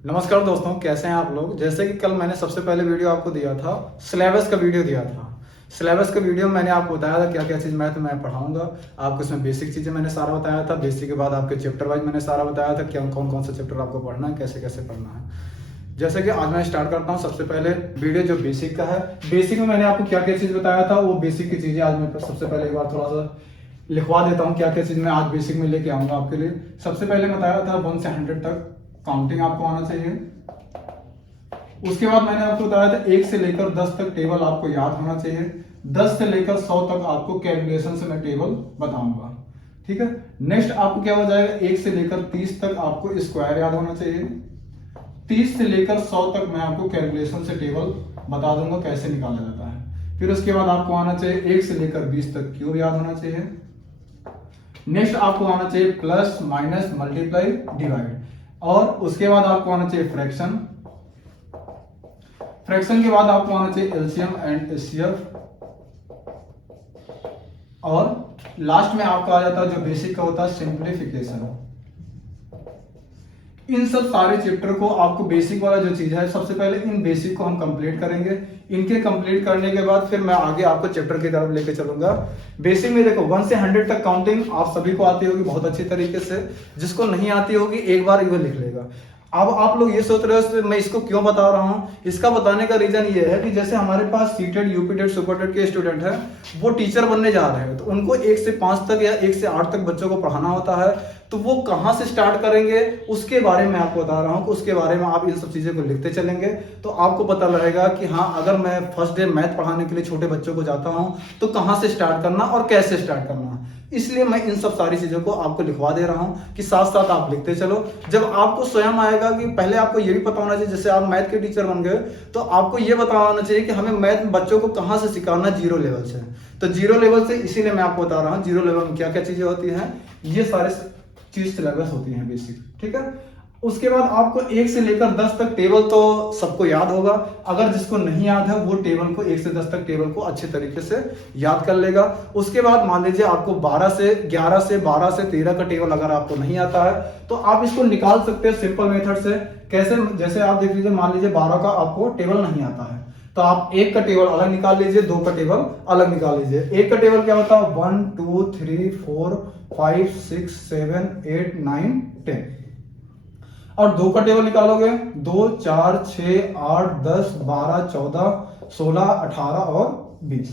नमस्कार दोस्तों, कैसे हैं आप लोग। जैसे कि कल मैंने सबसे पहले वीडियो आपको दिया था, सिलेबस का वीडियो दिया था। सिलेबस का वीडियो मैंने आपको बताया था क्या क्या चीज़ मैथ मैं पढ़ाऊंगा आपको। इसमें बेसिक चीज़ें मैंने सारा बताया था। बेसिक के बाद आपके चैप्टर वाइज मैंने सारा बताया था क्या कौन कौन सा चैप्टर आपको पढ़ना है, कैसे कैसे पढ़ना है। जैसे कि आज मैं स्टार्ट करता हूँ। सबसे पहले वीडियो जो बेसिक का है, बेसिक में मैंने आपको क्या क्या चीज़ बताया था, वो बेसिक की चीज़ें आज मैं सबसे पहले एक बार थोड़ा सा लिखवा देता हूँ क्या क्या चीज़ मैं आज बेसिक में लेके आऊँगा आपके लिए। सबसे पहले बताया था 1 से 100 तक काउंटिंग आपको आना चाहिए। उसके बाद मैंने आपको बताया था 1 से लेकर 10 तक टेबल आपको याद होना चाहिए। 10 से लेकर 100 तक आपको कैलकुलेशन से मैं टेबल बताऊंगा। ठीक है। नेक्स्ट आपको क्या हो जाएगा, 1 से लेकर 30 तक आपको स्क्वायर याद होना चाहिए। 30 से लेकर 100 तक मैं आपको कैलकुलेशन से टेबल बता दूंगा कैसे निकाला जाता है। फिर उसके बाद आपको आना चाहिए 1 से लेकर 20 तक क्यूब याद होना चाहिए। नेक्स्ट आपको आना चाहिए प्लस माइनस मल्टीप्लाई डिवाइड। और उसके बाद आपको आना चाहिए फ्रैक्शन। फ्रैक्शन के बाद आपको आना चाहिए एलसीएम एंड एचसीएफ। और लास्ट में आपका आ जाता है जो बेसिक का होता है सिंप्लीफिकेशन। इन सब सारे चैप्टर को आपको बेसिक वाला जो चीज है, सबसे पहले इन बेसिक को हम कंप्लीट करेंगे। इनके कंप्लीट करने के बाद फिर मैं आगे आपको चैप्टर की तरफ लेके चलूंगा। बेसिक में देखो 1 से 100 तक काउंटिंग आप सभी को आती होगी बहुत अच्छी तरीके से। जिसको नहीं आती होगी एक बार ये लिख लेगा। अब आप लोग ये सोच रहे हो मैं इसको क्यों बता रहा हूं। इसका बताने का रीजन ये है कि जैसे हमारे पास सीटेड यूपीटेड सुपरटेड के स्टूडेंट हैं, वो टीचर बनने जा रहे हैं, तो उनको 1 से 5 तक या 1 से 8 तक बच्चों को पढ़ाना होता है। तो वो कहां से स्टार्ट करेंगे उसके बारे में आपको बता रहा हूं कि उसके बारे में आप इन सब चीजें को लिखते चलेंगे तो आपको पता लगेगा कि हाँ, अगर मैं फर्स्ट डे मैथ पढ़ाने के लिए छोटे बच्चों को जाता हूं तो कहां से स्टार्ट करना और कैसे स्टार्ट करना। इसलिए मैं इन सब सारी चीजों को आपको लिखवा दे रहा हूं कि साथ साथ आप लिखते चलो। जब आपको स्वयं आएगा कि पहले आपको ये भी पता होना चाहिए, जैसे आप मैथ के टीचर बन गए तो आपको ये पता होना चाहिए कि हमें मैथ बच्चों को कहां से सिखाना, जीरो लेवल से। तो जीरो लेवल से इसीलिए मैं आपको बता रहा हूं जीरो लेवल में क्या क्या चीजें होती हैं। ये सारे चीज सिलेबस होती है बेसिक। ठीक है। उसके बाद आपको 1 से लेकर 10 तक टेबल तो सबको याद होगा। अगर जिसको नहीं याद है वो टेबल को 1 से 10 तक टेबल को अच्छे तरीके से याद कर लेगा। उसके बाद मान लीजिए आपको 12 से 11 से 12 से 13 का टेबल अगर आपको नहीं आता है तो आप इसको निकाल सकते हैं सिंपल मेथड से। कैसे, जैसे आप देख लीजिए, मान लीजिए 12 का आपको टेबल नहीं आता है तो आप 1 का टेबल अलग निकाल लीजिए, 2 का टेबल अलग निकाल लीजिए। 1 का टेबल क्या होता है, 1 2 3 4 5 6 7 8 9 10। और 2 का टेबल निकालोगे, 2 4 6 8 10 12 14 16 18 और 20।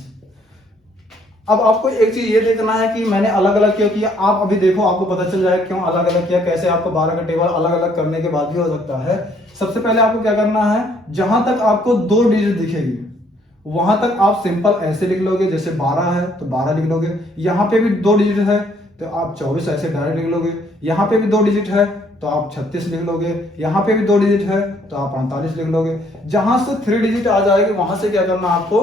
अब आपको एक चीज ये देखना है कि मैंने अलग अलग क्यों किया। आप अभी देखो, आपको पता चल जाएगा क्यों अलग अलग किया, कैसे आपको 12 का टेबल अलग अलग करने के बाद भी हो सकता है। सबसे पहले आपको क्या करना है, जहां तक आपको 2 डिजिट दिखेगी वहां तक आप सिंपल ऐसे लिख लोगे। जैसे 12 है तो 12 लिख लोगे। यहां पे भी 2 डिजिट है तो आप 24 ऐसे डायरेक्ट लिख लोगे। यहां पे भी 2 डिजिट है तो आप 36 लिख लोगे। यहां पे भी 2 डिजिट है तो आप 48 लिख लोगे। जहां से 3 डिजिट आ जाएगी वहां से क्या करना आपको,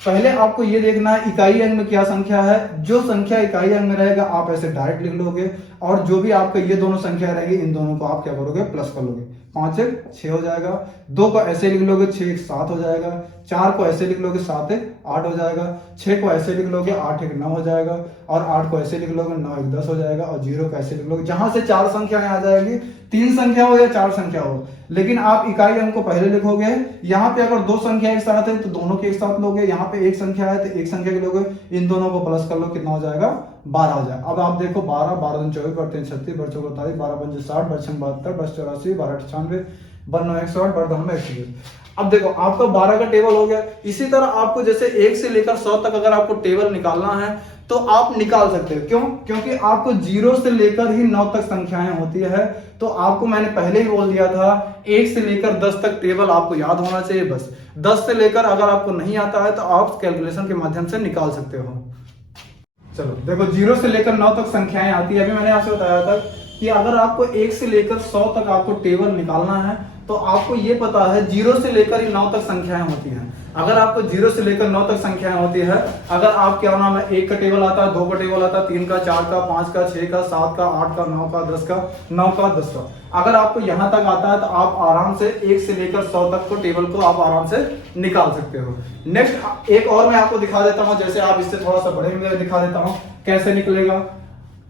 पहले आपको ये देखना है इकाई अंक में क्या संख्या है। जो संख्या इकाई अंक में रहेगा आप ऐसे डायरेक्ट लिख लोगे। और जो भी आपका ये दोनों संख्या रहेगी इन दोनों को आप क्या करोगे, प्लस कर लोगे। 5 1 6 हो जाएगा। 2 को ऐसे लिख लोगे, 6 1 7 हो जाएगा। 4 को ऐसे लिख लोगे, 7 1 8 हो जाएगा। 6 को ऐसे लिख लोगे, 8 1 9 हो जाएगा। और 8 को ऐसे लिख लोगे, 9 1 10 हो जाएगा। और 0 को ऐसे लिख लोगे। जहां से 4 संख्याएं आ जाएगी, 3 संख्या हो या 4 संख्या हो, लेकिन आप इकाई अंक को पहले लिखोगे। यहाँ पे अगर 2 संख्या एक साथ है तो दोनों के एक साथ लोगे। यहाँ पे 1 संख्या है तो 1 संख्या के लोगे। इन दोनों को प्लस कर लो, कितना हो जाएगा, 12 हो जाएगा। अब आप देखो 12 12 दूनी 24 बढ़ते 36 बढ़ 4 48 12 5 60 बढ़ 6 72 10 84 12 98 12 9 108 12 10 120। अब देखो आपका 12 का टेबल हो गया। इसी तरह आपको जैसे 1 से लेकर 100 तक अगर आपको टेबल निकालना है तो आप निकाल सकते हो। क्यों? क्योंकि आपको 0 से लेकर ही 9 तक संख्याएं होती है। तो आपको मैंने पहले ही बोल दिया था 1 से लेकर 10 तक टेबल आपको याद होना चाहिए बस। 10 से लेकर अगर आपको नहीं आता है तो आप कैलकुलेशन के माध्यम से निकाल सकते हो। चलो देखो, 0 से लेकर 9 तक संख्याएं आती है। अभी मैंने आपसे बताया था कि अगर आपको 1 से लेकर 100 तक आपको टेबल निकालना है तो आपको ये पता है 0 से लेकर ही 9 तक संख्याएं होती हैं। अगर आपको 0 से लेकर 9 तक संख्याएं होती है, अगर आप क्या नाम है, 1 का टेबल आता है, 2 का टेबल आता है, 3 का, 4 का, 5 का, 6 का, 7 का, 8 का, 9 का, 10 का, 9 का, 10 का, अगर आपको यहां तक आता है तो आप आराम से 1 से लेकर 100 तक को टेबल को आप आराम से निकाल सकते हो। नेक्स्ट एक और मैं आपको दिखा देता हूं, जैसे आप इससे थोड़ा सा बड़े में दिखा देता हूं कैसे निकलेगा।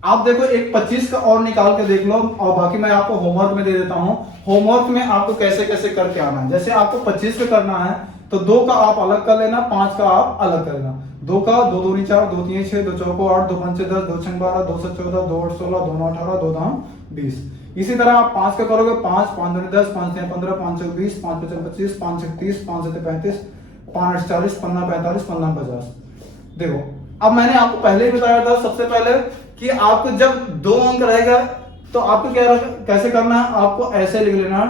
आप देखो एक 25 का और निकाल के देख लो, और बाकी मैं आपको होमवर्क में दे देता हूं। होमवर्क में आपको कैसे कैसे करके आना है। जैसे आपको 25 का करना है तो 2 का आप अलग कर लेना, 5 का आप अलग कर लेना। 2 का 2 दूनी 4, 2 3 6, 2 चौको 8, 2 पंचे 10, 2 छंग 12, 2 7 14, 2 8 16, 2 9 18, 2 दाम 20। इसी तरह आप 5 का करोगे, 5 5 दूनी 10, 5 6 15, 5 6 20, 5 5 25, 5 6 30, 5 7 35, 5 8 40, 15 45, 15 50। देखो अब मैंने आपको पहले ही बताया था सबसे पहले कि आपको जब 2 अंक रहेगा तो आपको क्या कैसे करना है, आपको ऐसे लिख लेना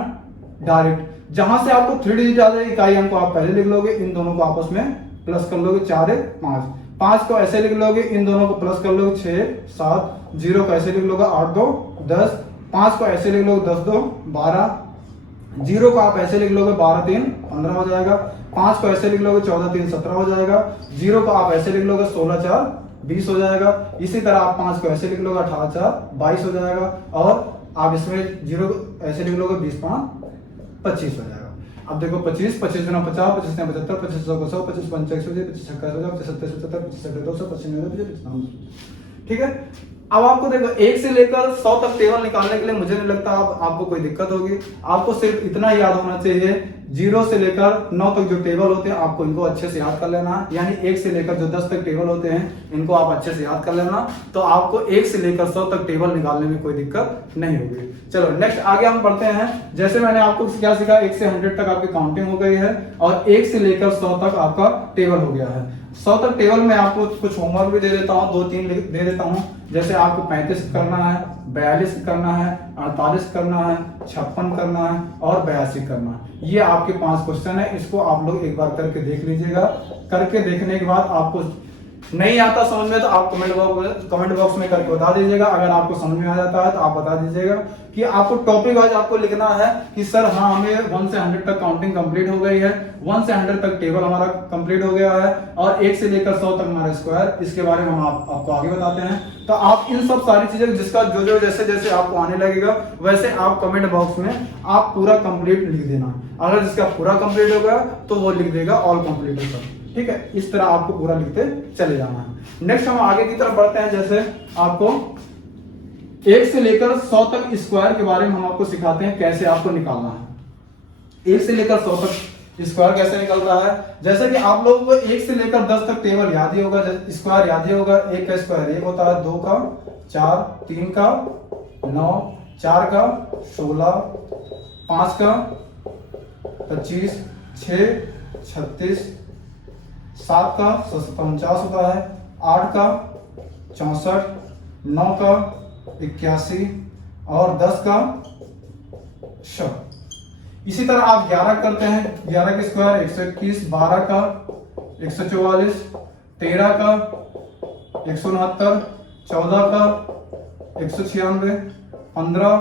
डायरेक्ट। जहां से आपको 3 डिजिट आ जाए इकाई अंक को आप पहले लिख लोगे, इन दोनों को आपस में प्लस कर लोगे, 4 1 5। 5 को ऐसे लिख लोगे, इन दोनों को प्लस कर लोगे, 6 7। 0 को ऐसे लिख लोगे, 8 2 10। 5 को ऐसे लिख लोगे, 10 2 12। 0 को आप ऐसे लिख लोगे, 12 3 15 हो जाएगा। 5 को ऐसे लिख लोगे, 14 3 17 हो जाएगा। 0 को आप ऐसे लिख लोगे, 16 4 20 हो जाएगा। इसी तरह आप 5 को ऐसे लिख लोगे, 18 4 22 हो जाएगा। और आप इसमें 0 को ऐसे लिख लोगे, 20 5 25 हो जाएगा। अब देखो 25 25 गुना 50, 25 ने 75, 25 100 100, 25 5 100, 25 6 100, 25 27 75, 25 200, 25 25। ठीक है। अब आपको देखो 1 से लेकर 100 तक टेबल निकालने के लिए मुझे नहीं लगता आपको कोई दिक्कत होगी। आपको सिर्फ इतना याद होना चाहिए, 0 से लेकर 9 तक जो टेबल होते हैं आपको इनको अच्छे से याद कर लेना है। यानी 1 से लेकर जो 10 तक टेबल होते हैं इनको आप अच्छे से याद कर लेना, तो आपको 1 से लेकर 100 तक टेबल निकालने में कोई दिक्कत नहीं होगी। चलो नेक्स्ट आगे हम बढ़ते हैं। जैसे मैंने आपको क्या सिखाया, 1 से 100 तक आपकी काउंटिंग हो गई है और 1 से लेकर 100 तक आपका टेबल हो गया है। 100 तक टेबल में आपको कुछ होमवर्क भी दे देता हूँ, 2-3 दे देता हूँ। जैसे आपको 35 करना है, 42 करना है, 48 करना है, 56 करना है और 82 करना है। ये आपके 5 क्वेश्चन है। इसको आप लोग एक बार करके देख लीजिएगा। करके देखने के बाद आपको नहीं आता समझ में तो आप कमेंट बॉक्स में करके बता दीजिएगा। अगर आपको समझ में आ जाता है तो आप बता दीजिएगा कि आपको टॉपिक वाइज आपको लिखना है कि सर हाँ हमें 1 से 100 तक काउंटिंग कंप्लीट हो गई है, 1 से 100 तक टेबल हमारा कंप्लीट हो गया है और 1 से लेकर 100 तक हमारा स्क्वायर, इसके बारे में हम आपको आगे बताते हैं। तो आप इन सब सारी चीजें जिसका जो जैसे जैसे आपको आने लगेगा वैसे आप कमेंट बॉक्स में आप पूरा कंप्लीट लिख देना। अगर जिसका पूरा कंप्लीट हो गया तो वो लिख देगा ऑल कंप्लीट है सर। ठीक है, इस तरह आपको पूरा लिखते चले जाना है। नेक्स्ट हम आगे की तरफ बढ़ते हैं। जैसे आपको 1 से लेकर 100 तक स्क्वायर के बारे में हम आपको सिखाते हैं कैसे आपको निकालना है। 1 से लेकर 100 तक स्क्वायर कैसे निकलता है। जैसे कि आप लोगों को 1 से लेकर 10 तक टेबल याद ही होगा, स्क्वायर याद ही होगा। 1 का स्क्वायर 1 होता है, 2 का 4, 3 का 9, 4 का 16, 5 का 25, 6 36, 7 का 49 होता है, 8 का 64, 9 का 81 और 10 का 100। इसी तरह आप 11 करते हैं, 11 के स्क्वायर 121, 12 का 144, 13 का 169, 14 का 196, 15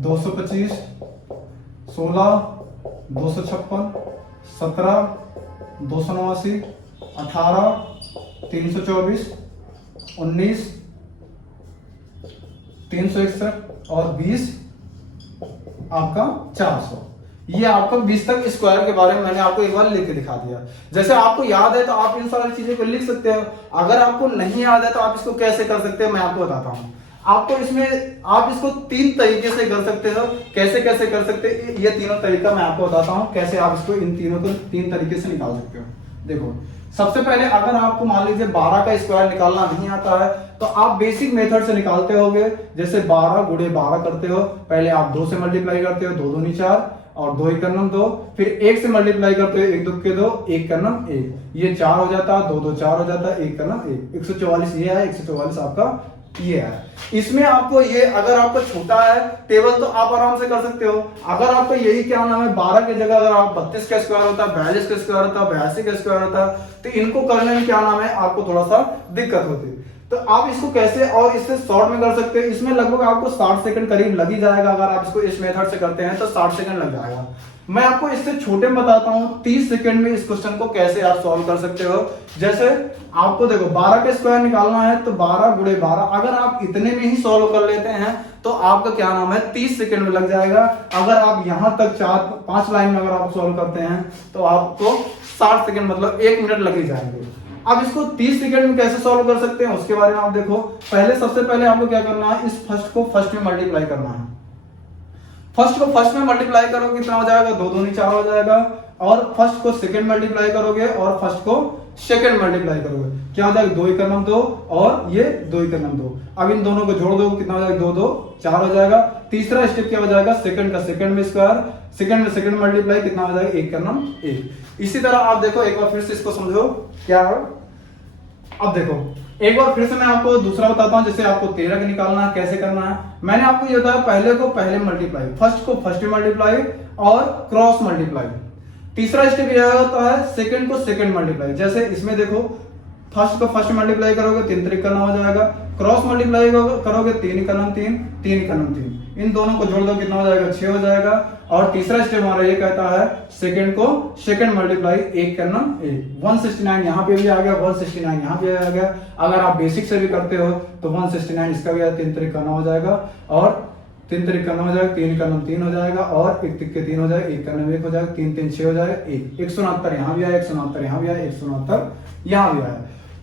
225, 16 256, 17 289, 18 324, 19 361 और 20 आपका 400। ये आपका 20 तक स्क्वायर के बारे में मैंने आपको एक बार लिख के दिखा दिया। जैसे आपको याद है तो आप इन सारी चीजों को लिख सकते हो। अगर आपको नहीं याद है तो आप इसको कैसे कर सकते हो मैं आपको बताता हूँ। आपको इसमें आप इसको 3 तरीके से कर सकते हो। कैसे कैसे कर सकते हैं ये तीनों तरीका मैं आपको बताता हूँ कैसे आप इसको इन तीनों को 3 तरीके से निकाल सकते हो। देखो सबसे पहले अगर आपको मान लीजिए 12 का स्क्वायर निकालना नहीं आता है तो आप बेसिक मेथड से निकालते होगे। जैसे 12 गुणे 12 करते हो, पहले आप 2 से मल्टीप्लाई करते हो, 2 दूनी 4 और 2 एक नम 2, फिर 1 से मल्टीप्लाई करते हो, 1 दुक्के 2, 1 का नम 1, ये 4 हो जाता है, 2 2 4 हो जाता है, 1 का नम 1, 144 ये है, 144 आपका ये है। इसमें आपको ये अगर आपको छोटा है टेबल तो आप आराम से कर सकते हो। अगर आपको यही क्या नाम है 12 की जगह अगर आप 32 का स्क्वायर होता है, 42 का स्क्वायर होता है, 82 का स्क्वायर होता है तो इनको करने में क्या नाम है आपको थोड़ा सा दिक्कत होती है। तो आप इसको कैसे और इससे शॉर्ट में कर सकते हैं। इसमें लगभग आपको 60 सेकंड करीब लग ही जाएगा। अगर आप इसको इस मेथड से करते हैं तो 60 सेकंड लग जाएगा। मैं आपको इससे छोटे में बताता हूं 30 सेकंड में इस क्वेश्चन को कैसे आप सॉल्व कर सकते हो। जैसे आपको देखो 12 का स्क्वायर निकालना है तो 12 गुणे 12 अगर आप इतने में ही सॉल्व कर लेते हैं तो आपका क्या नाम है 30 सेकंड में लग जाएगा। अगर आप यहां तक 4-5 लाइन में अगर आप सॉल्व करते हैं तो आपको 60 सेकंड मतलब 1 मिनट लग ही जाएंगे। अब इसको 30 सेकंड में कैसे सॉल्व कर सकते हैं उसके बारे में आप देखो। पहले सबसे पहले आपको क्या करना है, इस फर्स्ट को फर्स्ट में मल्टीप्लाई करना है। फर्स्ट को फर्स्ट में मल्टीप्लाई करोगे कितना हो जाएगा, 2 दूनी 4 हो जाएगा, और फर्स्ट को सेकंड मल्टीप्लाई करोगे और फर्स्ट को सेकंड मल्टीप्लाई करोगे, क्या हो जाएगा, 2 × 9 2, और ये 2 × 9 2। अब इन दोनों को जोड़ दो कितना हो जाएगा, 2 2 4 हो जाएगा। तीसरा स्टेप क्या हो जाएगा, सेकंड का सेकंड में स्क्वायर, सेकंड में सेकंड मल्टीप्लाई कितना हो जाएगा, 1 × 9 1। इसी तरह आप देखो एक बार फिर से इसको समझो क्या है। अब देखो एक बार फिर से मैं आपको दूसरा बताता हूं, जैसे आपको 13 का निकालना है कैसे करना है। मैंने आपको ये बताया पहले को पहले मल्टीप्लाई, फर्स्ट को फर्स्ट में मल्टीप्लाई और क्रॉस मल्टीप्लाई। तीसरा स्टेप यह होता है सेकंड को सेकंड मल्टीप्लाई। जैसे इसमें देखो फर्स्ट को फर्स्ट मल्टीप्लाई करोगे 3 3 9 हो जाएगा, क्रॉस मल्टीप्लाई करोगे 3 × 9 3 3 × 9 3, इन दोनों को जोड़ दो कितना हो जाएगा, 6 हो जाएगा। और तीसरा स्टेप हमारा ये कहता है सेकंड को सेकंड मल्टीप्लाई 1 × 9 1, 169 यहाँ पे भी आ गया, 169 यहाँ पे आ गया। अगर आप बेसिक से भी करते हो तो 169 इसका भी 3 3 9 हो जाएगा, और 3 3 9 हो जाएगा, 3 × 9 3 हो जाएगा, और 1 3 3 हो जाएगा, 1 × 9 1 हो जाएगा, 3 3 6 हो जाएगा 1, 169 यहाँ भी आया, 169 यहाँ भी आया, 169 यहाँ भी आया।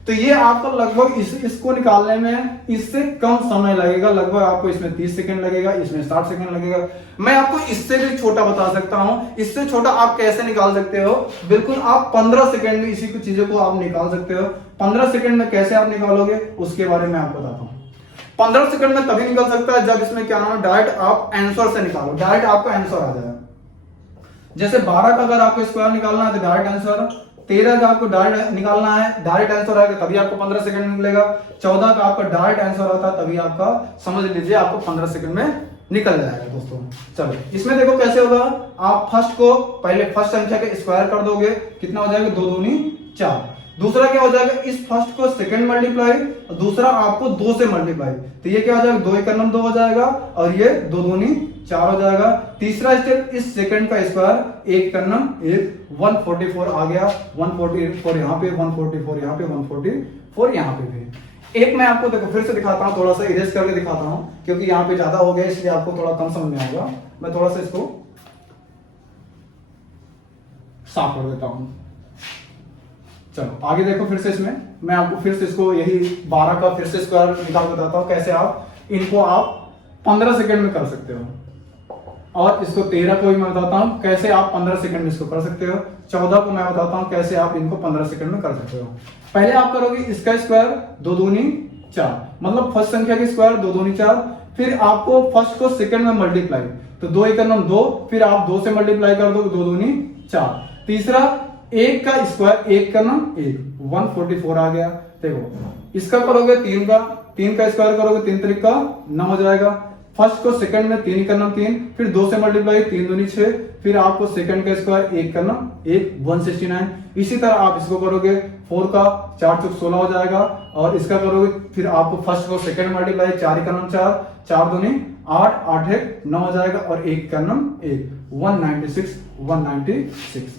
तो ये आपको लगभग इसको निकालने में इससे कम समय लगेगा, लगभग आपको इसमें 30 सेकंड लगेगा, इसमें 60 सेकंड लगेगा। मैं आपको इससे भी छोटा बता सकता हूं, इससे छोटा आप कैसे निकाल सकते हो, बिल्कुल आप 15 सेकंड में इसी चीजों को आप निकाल सकते हो। 15 सेकंड में कैसे आप निकालोगे उसके बारे में आपको बताता हूं। 15 सेकंड में तभी निकल सकता है जब इसमें क्या नाम है, डायरेक्ट आप आंसर से निकालो, डायरेक्ट आपका आंसर आ जाए। जैसे 12 का अगर आपको स्क्वायर निकालना है तो डायरेक्ट आंसर, 13 का आपको डायरेक्ट निकालना है, डायरेक्ट आंसर आएगा तभी आपको 15 सेकंड में निकलेगा। 14 का आपका डायरेक्ट आंसर आता है तभी आपका समझ लीजिए आपको 15 सेकंड में निकल जाएगा दोस्तों। चलो इसमें देखो कैसे होगा, आप फर्स्ट को पहले फर्स्ट संख्या के स्क्वायर कर दोगे, कितना हो जाएगा, 2 दूनी 4। दूसरा क्या हो जाएगा, इस फर्स्ट को सेकंड मल्टीप्लाई, दूसरा आपको 2 से मल्टीप्लाई, तो ये क्या हो जाएगा, 2 × 9 2 हो जाएगा, और ये 2 दूनी 4 हो जाएगा। तीसरा स्टेप इस सेकंड का स्क्वायर 1 × 9 1, 144 आ गया, 144 यहाँ पे, 144 यहाँ पे, 144 यहाँ पे भी। एक मैं आपको देखो फिर से दिखाता हूँ, थोड़ा सा इरेज करके दिखाता हूँ क्योंकि यहाँ पे ज्यादा हो गया इसलिए आपको थोड़ा कम समझ में आएगा। मैं थोड़ा सा इसको साफ कर देता हूँ। चलो आगे देखो फिर से, इसमें मैं आपको फिर से इसको यही 12 का फिर से स्क्वायर निकाल बताता हूँ कैसे आप इनको आप 15 सेकंड में कर सकते हो, और इसको 13 को भी मैं बताता हूँ कैसे आप 15 सेकंड में इसको कर सकते हो। 14 को मैं बताता हूँ कैसे आप इनको 15 सेकंड में कर सकते हो। पहले आप करोगे इसका स्क्वायर 2 दूनी 4, मतलब फर्स्ट संख्या की स्क्वायर 2 दूनी 4, फिर आपको फर्स्ट को सेकंड में मल्टीप्लाई, तो 2 × 9 2, फिर आप 2 से मल्टीप्लाई कर दो, 2 दूनी 4। तीसरा 1 का स्क्वायर 1 × 9 1, 144 आ गया। देखो इसका करोगे 3 का स्क्वायर करोगे, 3 3 का 9 हो जाएगा। फर्स्ट को सेकंड में 3 × 9 3, फिर 2 से मल्टीप्लाई, 3 दूनी 6, फिर आपको सेकंड का स्क्वायर 1 × 9 1, 169। इसी तरह आप इसको करोगे 4 का 4 × 16 हो जाएगा, और इसका करोगे फिर आपको फर्स्ट को सेकंड मल्टीप्लाई 4 × 9 4, 4 दूनी 8, 8 1 9 हो जाएगा, और 1 × 9 1, 196।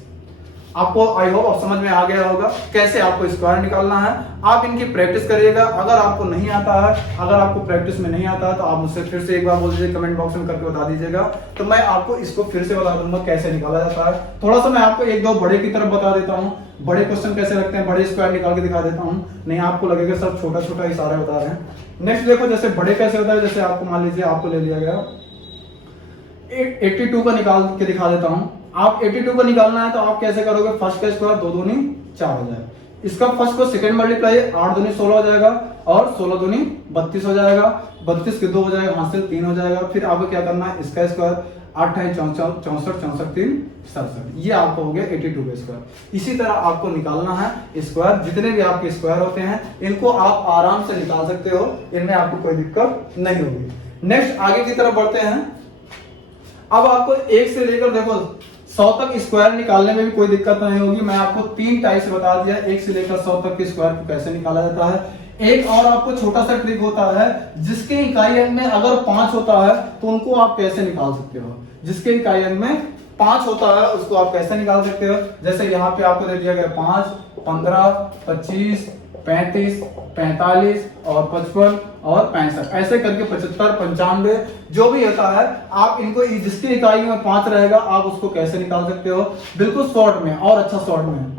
आपको आई होप अब समझ में आ गया होगा कैसे आपको स्क्वायर निकालना है। आप इनकी प्रैक्टिस करिएगा। अगर आपको नहीं आता है, अगर आपको प्रैक्टिस में नहीं आता है तो आप मुझसे फिर से एक बार बोल दीजिए, कमेंट बॉक्स में करके बता दीजिएगा, तो मैं आपको इसको फिर से बता दूंगा कैसे निकाला जाता है। थोड़ा सा मैं आपको 1-2 बड़े की तरफ बता देता हूँ, बड़े क्वेश्चन कैसे लगते हैं, बड़े स्क्वायर निकाल के दिखा देता हूँ, नहीं आपको लगेगा सब छोटा छोटा ही सारे बता रहे हैं। नेक्स्ट देखो जैसे बड़े कैसे होता है, जैसे आपको मान लीजिए आपको ले लिया गया 82 का निकाल के दिखा देता हूं। आप 82 को निकालना है तो आप कैसे करोगे, फर्स्ट का स्क्वायर 2 दूनी 4 हो जाएगा, इसका फर्स्ट को सेकंड मल्टीप्लाई 8 दूनी 16 हो जाएगा, और 16 दूनी 32 हो जाएगा, 32 के 2 हो जाएगा, हासिल 3 हो जाएगा। फिर आपको क्या करना है, इसका स्क्वायर 8 है 64 64 3 67, ये आपको हो गया 82 का स्क्वायर। इसी तरह आपको निकालना है स्क्वायर, जितने भी आपके स्क्वायर होते हैं इनको आप आराम से निकाल सकते हो, इनमें आपको कोई दिक्कत नहीं होगी। नेक्स्ट आगे की तरफ बढ़ते हैं। अब आपको 1 से लेकर देखो 100 तक स्क्वायर निकालने में भी कोई दिक्कत नहीं होगी। मैं आपको 3 टाइप से बता दिया 1 से लेकर 100 तक के स्क्वायर को कैसे निकाला जाता है। एक और आपको छोटा सा ट्रिक होता है, जिसके इकाई अंक में अगर 5 होता है तो उनको आप कैसे निकाल सकते हो। जिसके इकाई अंक में 5 होता है उसको आप कैसे निकाल सकते हो। जैसे यहाँ पे आपको दे दिया गया 5, 15, 25, 35, 45 और 55 और 65, ऐसे करके 75, 95 जो भी होता है, आप इनको जिसकी इकाई में 5 रहेगा आप उसको कैसे निकाल सकते हो, बिल्कुल शॉर्ट में और अच्छा शॉर्ट में,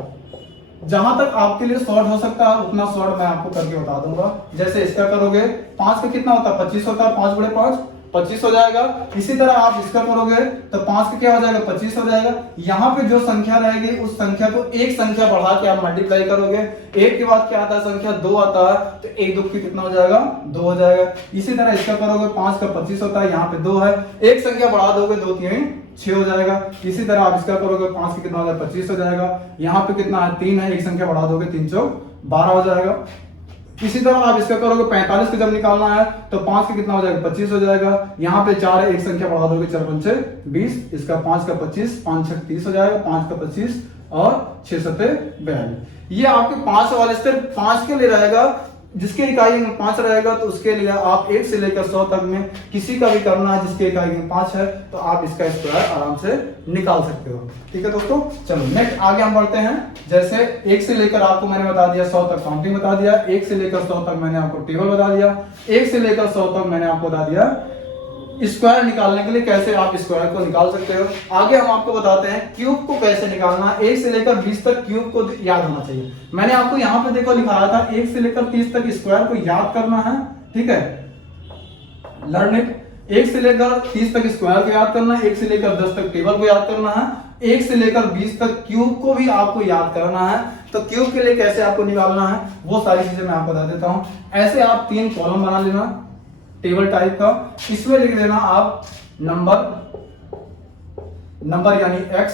जहां तक आपके लिए शॉर्ट हो सकता है उतना शॉर्ट मैं आपको करके बता दूंगा। जैसे इसका करोगे 5 का कितना होता है, 25 होता है, 5 बड़े 5 25 हो जाएगा। इसी तरह आप इसका करोगे तो 5 का क्या हो जाएगा 25 हो जाएगा। यहाँ पे जो संख्या रहेगी उस संख्या को एक संख्या बढ़ा के आप मल्टीप्लाई करोगे। एक के बाद क्या आता है संख्या 2 आता है, तो एक 2 की कितना हो जाएगा 2 हो जाएगा। इसी तरह इसका करोगे 5 का 25 होता है, यहाँ पे 2 है, एक संख्या बढ़ा दोगे 2 3 6 हो जाएगा। इसी तरह आप इसका करोगे 5 का कितना हो जाएगा 25 हो जाएगा। यहाँ पे कितना है 3 है, एक संख्या बढ़ा दोगे 3 चौक 12 हो जाएगा। इसी तरह आप इसका करोगे 45 का जब निकालना है तो 5 का कितना हो जाएगा 25 हो जाएगा। यहाँ पे 4 है, एक संख्या बढ़ा दोगे 4 पंचे 20, इसका 5 का 25, 5 6 30 हो जाएगा, 5 का 25 और 6 सत्ते 42। ये आपके 5 वाले सिर्फ 5 के लिए रहेगा। जिसकी इकाई में 5 रहेगा तो उसके लिए आप 1 से लेकर 100 तक में किसी का भी करना है जिसकी इकाई में 5 है तो आप इसका स्क्वायर आराम से निकाल सकते हो। ठीक है दोस्तों, चलो नेक्स्ट आगे हम बढ़ते हैं। जैसे 1 से लेकर आपको मैंने बता दिया 100 तक काउंटिंग बता दिया, 1 से लेकर 100 तक मैंने आपको टेबल बता दिया, 1 से लेकर 100 तक मैंने आपको बता दिया स्क्वायर निकालने के लिए कैसे आप स्क्वायर को निकाल सकते हो। आगे हम आपको बताते हैं क्यूब को कैसे निकालना है। 1 से लेकर 20 तक क्यूब को याद होना चाहिए। मैंने आपको यहाँ पे देखो लिखाया था 1 से लेकर 30 तक स्क्वायर को याद करना है। ठीक है, लर्न इट। 1 से लेकर 30 तक स्क्वायर को याद करना है, 1 से लेकर 10 तक टेबल को याद करना है, 1 से लेकर 20 तक क्यूब को भी आपको याद करना है। तो क्यूब के लिए कैसे आपको निकालना है वो सारी चीजें मैं आपको बता देता हूं। ऐसे आप 3 कॉलम बना लेना टेबल टाइप का, इसमें लिख देना आप नंबर यानी x,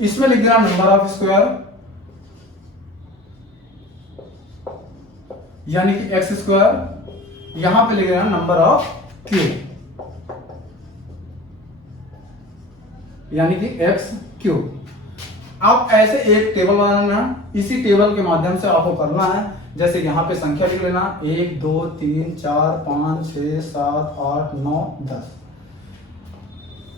इसमें लिख देना नंबर ऑफ स्क्वायर यानी कि x स्क्वायर, यहां पे लिख देना नंबर ऑफ क्यूब यानी कि x क्यूब। आप ऐसे एक टेबल बनाना, इसी टेबल के माध्यम से आपको करना है। जैसे यहां पे संख्या लिख लेना 1 2 3 4 5 6 7 8 9 10।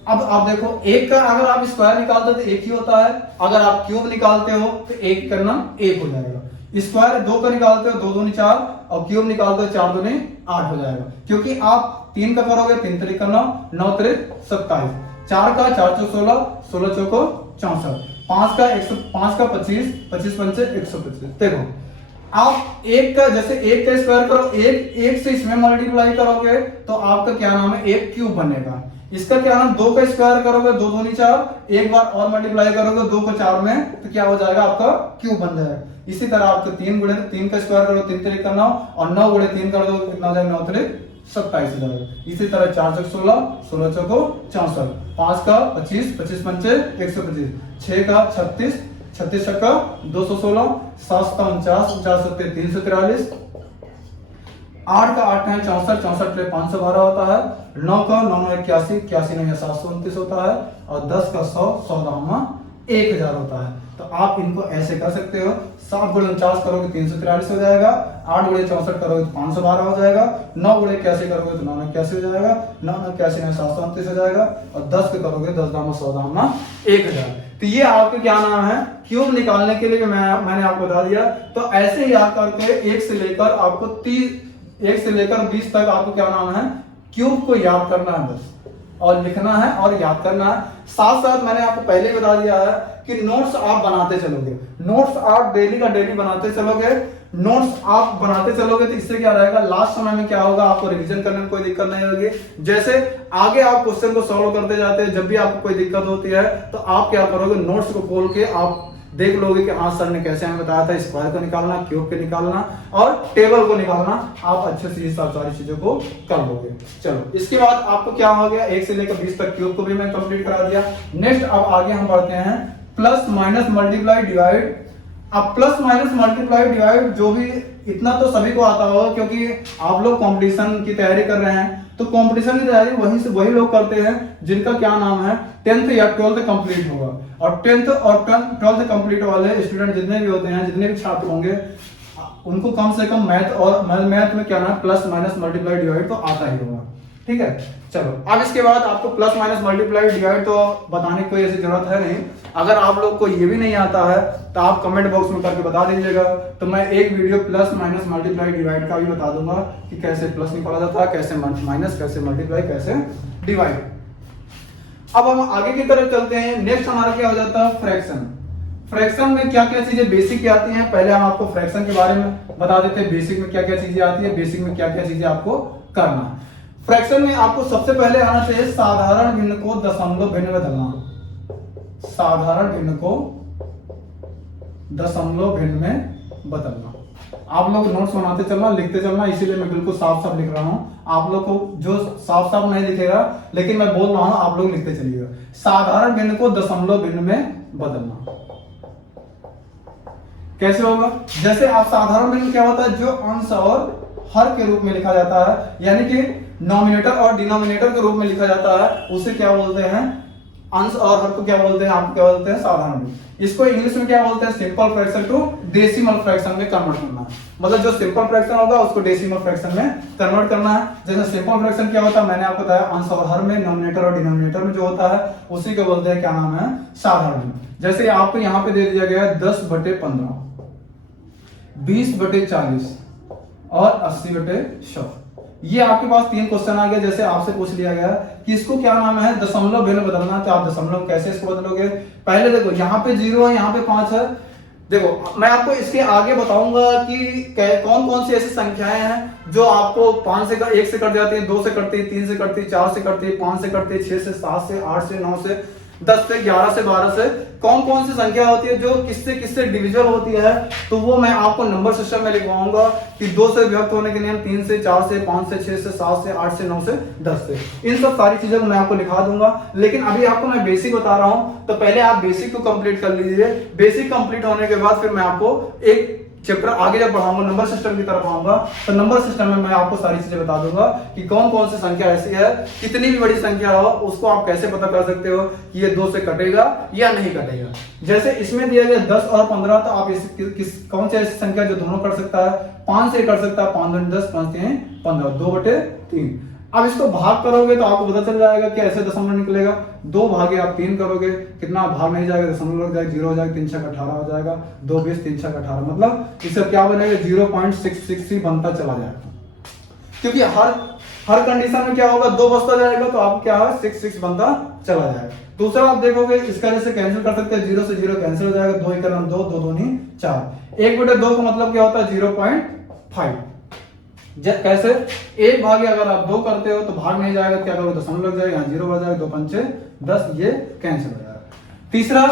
अब आप देखो एक का अगर आप स्क्वायर निकालते हो तो एक ही होता है, अगर आप क्यूब निकालते हो तो एक करना 1 हो जाएगा। स्क्वायर 2 का निकालते हो 2 दूनी 4 और क्यूब निकालते हो 4 दूनी 8 हो जाएगा। क्योंकि आप 3 का करोगे 3 3 9 9 3 27, 4 का 4 चौक 16 16 चौको 64, 5 का 105 का 25 25 पंचे 125। देखो आप एक का जैसे एक का स्क्वायर करो, एक से इसमें मल्टीप्लाई करोगे तो आपका क्या नाम है एक क्यूब बनेगा। इसका क्या नाम 2 का स्क्वायर करोगे 2 दूनी 4, एक बार और मल्टीप्लाई करोगे 2 को 4 में तो क्या हो जाएगा आपका क्यूब बन जाएगा। इसी तरह आपको 3 गुणे 3 का स्क्वायर करो 3 3 9 और 9 गुणे 3 कर दो कितना हो जाएगा 9 3 27 हो जाएगा। इसी तरह 4 चौक 16 16 चौको 64, 5 का 25 25 पंचे 125, 6 का 36 36 का 216, 7 का 49 49 सत्ते 343, 8 का 8 है 64 64 512 होता है, 9 का 9 9 81 81 9 729 होता है और 10 का 100 100 दामा 1000 होता है। तो आप इनको ऐसे कर सकते हो। 7 गुणे 49 करोगे 343 हो जाएगा, 8 गुणे 64 करोगे तो 512 हो जाएगा, 9 गुणे 81 करोगे तो 9 81 हो जाएगा, 9 81 9 729 हो जाएगा और 10 के करोगे 10 दामा 100 दामा 1000। तो ये आपके क्या नाम है क्यूब निकालने के लिए मैंने आपको बता दिया। तो ऐसे ही आप करके 1 से लेकर आपको 1 से लेकर 20 तक आपको क्या नाम है क्यूब को याद करना है बस, और लिखना है और याद करना है। साथ साथ मैंने आपको पहले ही बता दिया है कि नोट्स आप बनाते चलोगे, नोट्स आप डेली का डेली बनाते चलोगे, नोट्स आप बनाते चलोगे तो इससे क्या रहेगा लास्ट समय में क्या होगा आपको रिवीजन करने में कोई दिक्कत नहीं होगी। जैसे आगे आप क्वेश्चन को सॉल्व करते जाते हैं, जब भी आपको कोई दिक्कत होती है तो आप क्या करोगे नोट्स को खोल के आप देख लोगे कि हाँ सर ने कैसे हमें बताया था स्क्वायर को निकालना, क्यूब को निकालना और टेबल को निकालना, आप अच्छे से ये सारी चीजों को कर लोगे। चलो इसके बाद आपको क्या हो गया 1 से लेकर 20 तक क्यूब को भी मैं कंप्लीट करा दिया। नेक्स्ट अब आगे हम बढ़ते हैं प्लस माइनस मल्टीप्लाई डिवाइड। अब प्लस माइनस मल्टीप्लाई डिवाइड जो भी इतना तो सभी को आता होगा क्योंकि आप लोग कंपटीशन की तैयारी कर रहे हैं, तो कंपटीशन की तैयारी वही लोग करते हैं जिनका क्या नाम है 10th या 12th कंप्लीट होगा। और 10th और 12th कंप्लीट वाले स्टूडेंट जितने भी होते हैं, जितने भी छात्र होंगे, उनको कम से कम मैथ में क्या नाम प्लस माइनस मल्टीप्लाई डिवाइड तो आता ही होगा। ठीक है, चलो अब इसके बाद आपको प्लस माइनस मल्टीप्लाई डिवाइड तो बताने की कोई ऐसी जरूरत है नहीं। अगर आप लोग को ये भी नहीं आता है तो आप कमेंट बॉक्स में करके बता दीजिएगा, तो मैं एक video plus minus multiply divide का भी बता दूंगा कि कैसे प्लस निकाला जाता है, कैसे माइनस, कैसे मल्टीप्लाई, कैसे डिवाइड। अब हम आगे की तरफ चलते हैं। नेक्स्ट हमारा क्या हो जाता है फ्रैक्शन। फ्रैक्शन में क्या क्या चीजें बेसिक आती हैं, पहले हम आपको फ्रैक्शन के बारे में बता देते हैं। बेसिक में क्या क्या चीजें आती है, बेसिक में क्या क्या चीजें आपको करना है। फ्रैक्शन में आपको सबसे पहले आना चाहिए साधारण भिन्न को दशमलव भिन्न में बदलना, साधारण भिन्न को दशमलव भिन्न में बदलना। आप लोग नोट्स बनाते चलना, लिखते चलना, इसीलिए मैं बिल्कुल साफ साफ लिख रहा हूं। आप लोग को जो साफ साफ नहीं दिखेगा, लेकिन मैं बोल रहा हूं, आप लोग लिखते चलिएगा। साधारण भिन्न को दशमलव भिन्न में बदलना कैसे होगा? जैसे आप साधारण भिन्न क्या होता है, जो अंश और हर के रूप में लिखा जाता है, यानी कि नॉमिनेटर और डिनोमिनेटर के रूप में लिखा जाता है, उसे क्या बोलते हैं? अंश और हर को क्या बोलते हैं? आप क्या बोलते हैं? साधारण भिन्न। इसको इंग्लिश में क्या बोलते हैं? Simple fraction to decimal fraction में कन्वर्ट करना। मतलब जो सिंपल फ्रैक्शन होगा उसको डेसिमल फ्रैक्शन में कन्वर्ट करना है। जैसे सिंपल फ्रैक्शन क्या होता है, मैंने आपको बताया, अंश और हर में, नॉमिनेटर और डिनोमिनेटर में जो होता है उसी को बोलते हैं, क्या नाम है? साधारण भिन्न। जैसे आपको यहाँ पे दे दिया गया है 10/15, 20/40 और 80/100। ये आपके पास 3 क्वेश्चन आ गए। जैसे आपसे पूछ लिया गया कि इसको क्या नाम है? दशमलव भिन्न बदलना। तो आप दशमलव कैसे इसको बदलोगे? पहले देखो, यहाँ पे 0 है, यहाँ पे 5 है। देखो मैं आपको इसके आगे बताऊंगा कि कौन कौन सी ऐसी संख्याएं हैं जो आपको 1 से कट जाती है, 2 से कटती है, 3 से कटती है, 4 से कटती है, 5 से कटती है, 6 से, 7 से, 8 से, 9 से, 10 से, 11 से, 12 से, कौन कौन सी संख्या होती है जो किससे किससे डिविजल होती है। तो वो मैं आपको नंबर सिस्टम में लिखवाऊंगा कि 2 से विभक्त होने के नियम, 3 से, 4 से, 5 से, 6 से, 7 से, 8 से, 9 से, 10 से, इन सब सारी चीजों को मैं आपको लिखा दूंगा। लेकिन अभी आपको मैं बेसिक बता रहा हूं, तो पहले आप बेसिक को कंप्लीट कर लीजिए। बेसिक कंप्लीट होने के बाद फिर मैं आपको एक चैप्टर आगे जब पढ़ाऊंगा, नंबर सिस्टम की तरफ आऊंगा, तो नंबर सिस्टम में मैं आपको सारी चीजें बता दूंगा कि कौन कौन सी संख्या ऐसी है, कितनी भी बड़ी संख्या हो उसको आप कैसे पता कर सकते हो कि ये 2 से कटेगा या नहीं कटेगा। जैसे इसमें दिया गया 10 और 15, तो आप कौन सी ऐसी संख्या जो दोनों कर सकता है? 5 से कर सकता है, 5 दूनी 10, 5 3 15, 2/3। अब इसको भाग करोगे तो आपको पता चल जाएगा कि ऐसे दशमलव निकलेगा। 2 भागे आप 3 करोगे, कितना भाग नहीं जाएगा, दशमलव लग जाएगा, 0 हो जाएगा, 3 6 18 हो जाएगा, 2 20, 3 6 18, मतलब इससे क्या बनेगा? 0.663 बनता चला जाएगा। क्योंकि हर कंडीशन में क्या होगा? 2 बचता जाएगा, तो आप क्या है? 66 बनता चला जाएगा। दूसरा आप देखोगे, इसका जैसे कैंसिल कर सकते हैं, 0 से 0 कैंसिल हो जाएगा, 2 1 2, 2 2 4, 1/2 का मतलब क्या होता है? 0.5। कैसे? 1 भागे अगर आप 2 करते हो तो भाग नहीं जाएगा, क्या करोगे? दशमलव लग जाएगा, यहाँ 0 बढ़ जाएगा, 2 5 10, ये कैंसिल हो जाएगा। तीसरा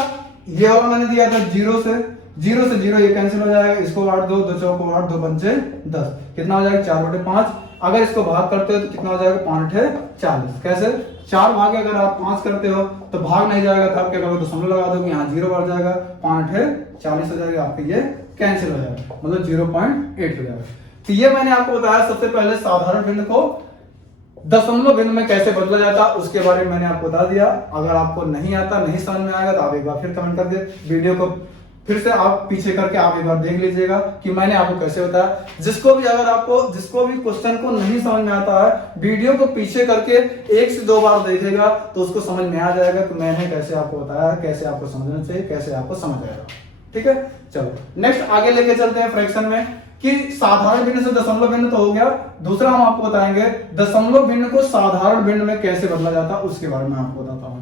ये वाला मैंने दिया था, 0 से 0 ये कैंसिल हो जाएगा, इसको 8 2 2 4 8 2 5 10, कितना हो जाएगा? 4/5। अगर इसको भाग करते हो तो कितना हो जाएगा? 5 40। कैसे? 4 भागे अगर आप 5 करते हो तो भाग नहीं जाएगा, तब क्या करोगे? दशमलव लगा दोगे, यहाँ 0 बढ़ जाएगा, 5 40 हो जाएगा, आपके ये कैंसिल हो जाएगा, मतलब 0.8 हो जाएगा। तो ये मैंने आपको बताया सबसे पहले साधारण भिन्न को दशमलव भिन्न में कैसे बदला जाता, उसके बारे में मैंने आपको बता दिया। अगर आपको नहीं आता, नहीं समझ में आएगा, तो आप एक बार फिर कमेंट करके वीडियो को फिर से आप पीछे करके आप एक बार देख लीजिएगा कि मैंने आपको कैसे बताया। जिसको भी क्वेश्चन को नहीं समझ में आता है, वीडियो को पीछे करके 1 से 2 बार देखेगा तो उसको समझ में आ जाएगा कि मैंने कैसे आपको बताया, कैसे आपको समझना चाहिए, कैसे आपको समझ आएगा। ठीक है, चलो नेक्स्ट आगे लेके चलते हैं फ्रैक्शन में कि साधारण भिन्न से दशमलव भिन्न तो हो गया। दूसरा हम आपको बताएंगे दशमलव भिन्न को साधारण भिन्न में कैसे बदला जाता है, उसके बारे में आपको बताता हूं।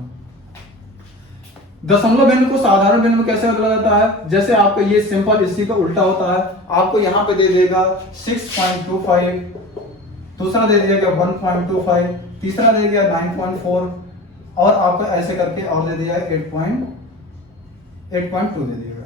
दशमलव भिन्न को साधारण भिन्न में कैसे बदला जाता है? जैसे आपको ये सिंपल इसी का उल्टा होता है, आपको यहां पे दे देगा 6.25, दूसरा दे दिया 1.25, तीसरा दे दिया 9.4 और आपको ऐसे करके और दे दिया 8.2 दे दिएगा।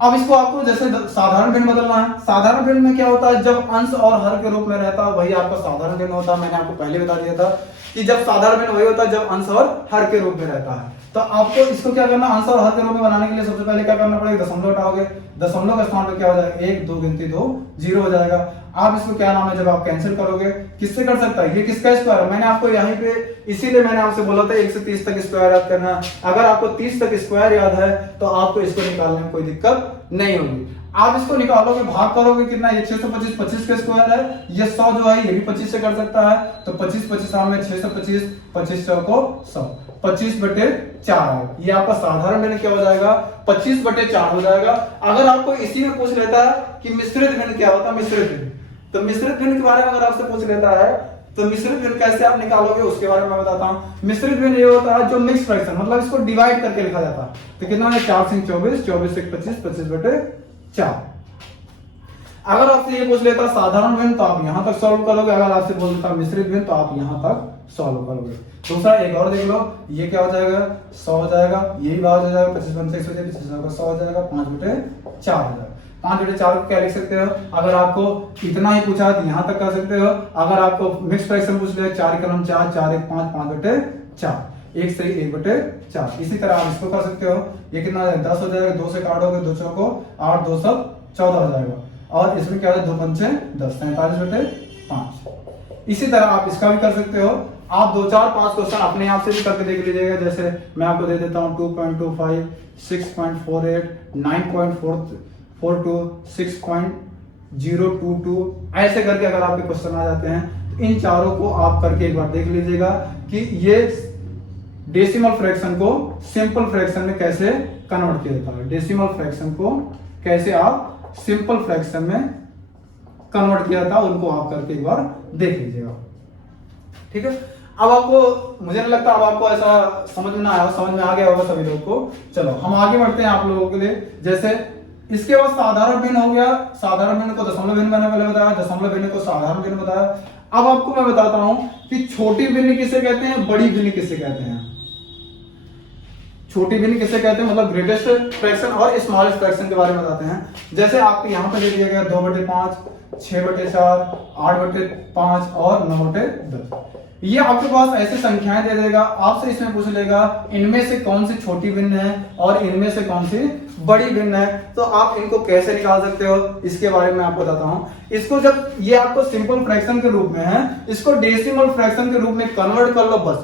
अब इसको आपको जैसे साधारण भिन्न बदलना है। साधारण भिन्न में क्या होता है? जब अंश और हर के रूप में रहता है वही आपका साधारण भिन्न होता है। मैंने आपको पहले बता दिया था कि जब साधारण भिन्न वही होता है जब अंश और हर के रूप में रहता है। तो आपको इसको क्या करना, अंश और हर के रूप में बनाने के लिए सबसे पहले क्या करना पड़ेगा? दशमलव हटाओगे, दशमलव के स्थान पे क्या हो जाएगा? 1 2 गिनती 2 0 हो जाएगा। आप इसको क्या नाम है, जब आप कैंसिल करोगे, किससे कर सकता है? ये किसका स्क्वायर है? मैंने आपको यहीं पे इसीलिए मैंने आपसे बोला था 1 से 30 तक स्क्वायर याद करना। अगर आपको 30 तक स्क्वायर याद है तो आपको इसको निकालने में कोई दिक्कत नहीं होगी। आप इसको निकालोगे, भाग करोगे, कितना? ये 625 25 के स्क्वायर है, ये 100 जो है ये भी 25 से कर सकता है, तो 25 25 में 625, 25 चौको 100, 25/4 है। ये आपका साधारण भिन्न क्या हो जाएगा? 25/4 हो जाएगा। अगर आपको इसी में पूछ लेता है कि मिश्रित भिन्न क्या होता है, मिश्रित भिन्न, तो मिश्रित भिन्न के बारे में अगर आपसे पूछ लेता है तो मिश्रित भिन्न कैसे आप निकालोगे उसके बारे में मैं बताता हूं। मिश्रित भिन्न ये होता है जो मिक्स फ्रैक्शन, मतलब इसको डिवाइड करके लिखा जाता है। तो कितना है? 4 से 24, 24 से 25, 25/4। अगर आपसे ये पूछ लेता साधारण भिन्न तो आप यहां तक सॉल्व करोगे, अगर आपसे बोल देता मिश्रित भिन्न तो आप यहां तक सॉल्व करोगे। दूसरा एक और देख लो, ये क्या हो जाएगा 100 हो जाएगा, यही बात हो जाएगा 25 × 1 हो जाएगा, 25 का 100 हो जाएगा, 5/4 हो जाएगा। 5/4 को क्या लिख सकते हो, अगर आपको इतना ही पूछा तो यहां तक कर सकते हो, अगर आपको मिक्स फ्रैक्शन पूछ लिया 4 × 4 4 1 5 5/4 1 सही 1/4। इसी तरह आप इसको कर सकते हो, ये कितना हो जाएगा 10 हो जाएगा, 2 से काटोगे 2 चौको 8 2 सब 14 हो जाएगा, और इसमें क्या है 2 पंचे 10 47/5। इसी तरह आप इसका भी कर सकते हो। आप 2 4 5 क्वेश्चन अपने आप से भी करके देख लीजिएगा, जैसे मैं आपको दे देता हूँ 2.25 6.48 9.42 6.022 ऐसे करके अगर आपके क्वेश्चन आ जाते हैं तो इन चारों को आप करके एक बार देख लीजिएगा कि ये डेसिमल फ्रैक्शन को सिंपल फ्रैक्शन में कैसे कन्वर्ट किया जाता है, डेसिमल फ्रैक्शन को कैसे आप सिंपल फ्रैक्शन में कन्वर्ट किया था, उनको आप करके एक बार देख लीजिएगा। ठीक है, अब आपको मुझे नहीं लगता अब आपको ऐसा समझ में ना आया, समझ में आ गया होगा सभी लोगों को। चलो हम आगे बढ़ते हैं आप लोगों के लिए। जैसे इसके बाद साधारण भिन्न हो गया, साधारण भिन्न को दशमलव भिन्न मैंने पहले बताया, दशमलव भिन्न को साधारण भिन्न बताया। अब आपको मैं बताता हूं कि छोटी भिन्न किसे कहते हैं, बड़ी भिन्न किसे कहते हैं। छोटी भिन्न किसे कहते हैं, मतलब ग्रेटेस्ट फ्रैक्शन और स्मॉलेस्ट फ्रैक्शन के बारे में बताते हैं। जैसे आपको यहां पर दे दिया गया 2/5 6/4 8/5 और 9/10। ये आपके पास ऐसे संख्याएं दे देगा, आपसे इसमें पूछ लेगा इनमें से कौन सी छोटी भिन्न है और इनमें से कौन सी बड़ी भिन्न है, तो आप इनको कैसे निकाल सकते हो इसके बारे में आपको बताता हूं। इसको जब ये आपको सिंपल फ्रैक्शन के रूप में है, इसको डेसिमल फ्रैक्शन के रूप में कन्वर्ट कर लो। बस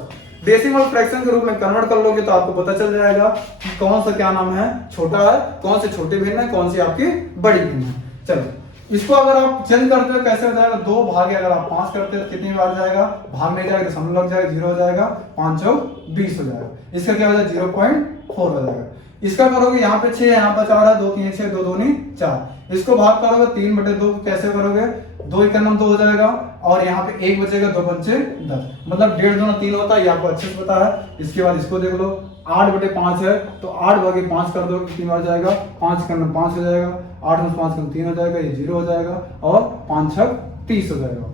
डेसिमल फ्रैक्शन के रूप में कन्वर्ट कर लोगे तो आपको पता चल जाएगा कि कौन सा क्या नाम है, छोटा है, कौन से छोटे भिन्न है, कौन सी आपकी बड़ी भिन्न है। चलो इसको अगर आप चेंज करते हो कैसे हो जाएगा, 2 भागे अगर आप 5 करते हो कितनी बार जाएगा, भाग नहीं जाएगा, दशमलव लग जाएगा, 0 हो जाएगा, 5 चौक 20 हो जाएगा। इसका क्या हो जाएगा 0.4 हो जाएगा। इसका करोगे यहाँ पे 6 यहाँ पर 4 है, 2 3 6 2 2 4। इसको भाग करोगे 3/2 कैसे करोगे, 2 × 2 हो जाएगा, और यहाँ पे 1 बचेगा, 2 पंचे 10, मतलब 1.5 2 3 होता है, ये आपको अच्छे से पता है। इसके बाद इसको देख लो 8/5 है, तो 8/5 कर दो कितनी बार जाएगा, 5 × 5 हो जाएगा, 8 × 5 × 3 हो जाएगा, ये 0 हो जाएगा, और 5 6 30 हो जाएगा।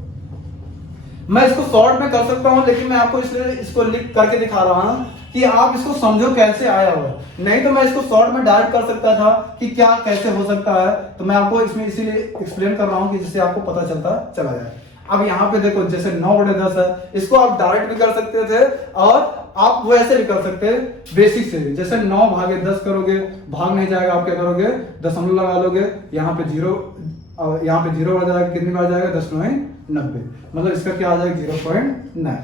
मैं इसको शॉर्ट में कर सकता हूं, लेकिन मैं आपको इसलिए इसको लिख करके दिखा रहा हूं कि आप इसको समझो कैसे आया हुआ। नहीं तो मैं इसको शॉर्ट में डायरेक्ट कर सकता था कि क्या कैसे हो सकता है, तो मैं आपको इसमें इसीलिए एक्सप्लेन कर रहा हूं कि जिससे आपको पता चलता चला जाए। अब यहाँ पे देखो जैसे 9/10 है, इसको आप डायरेक्ट भी कर सकते थे और आप वो ऐसे भी कर सकते हैं बेसिक से, जैसे 9/10 करोगे, भाग नहीं जाएगा, आप क्या करोगे दशमलव लगा लोगे, यहाँ पे 0 हो जाएगा, कितनी बार जाएगा 10 9 90, मतलब इसका क्या आ जाएगा 0.9।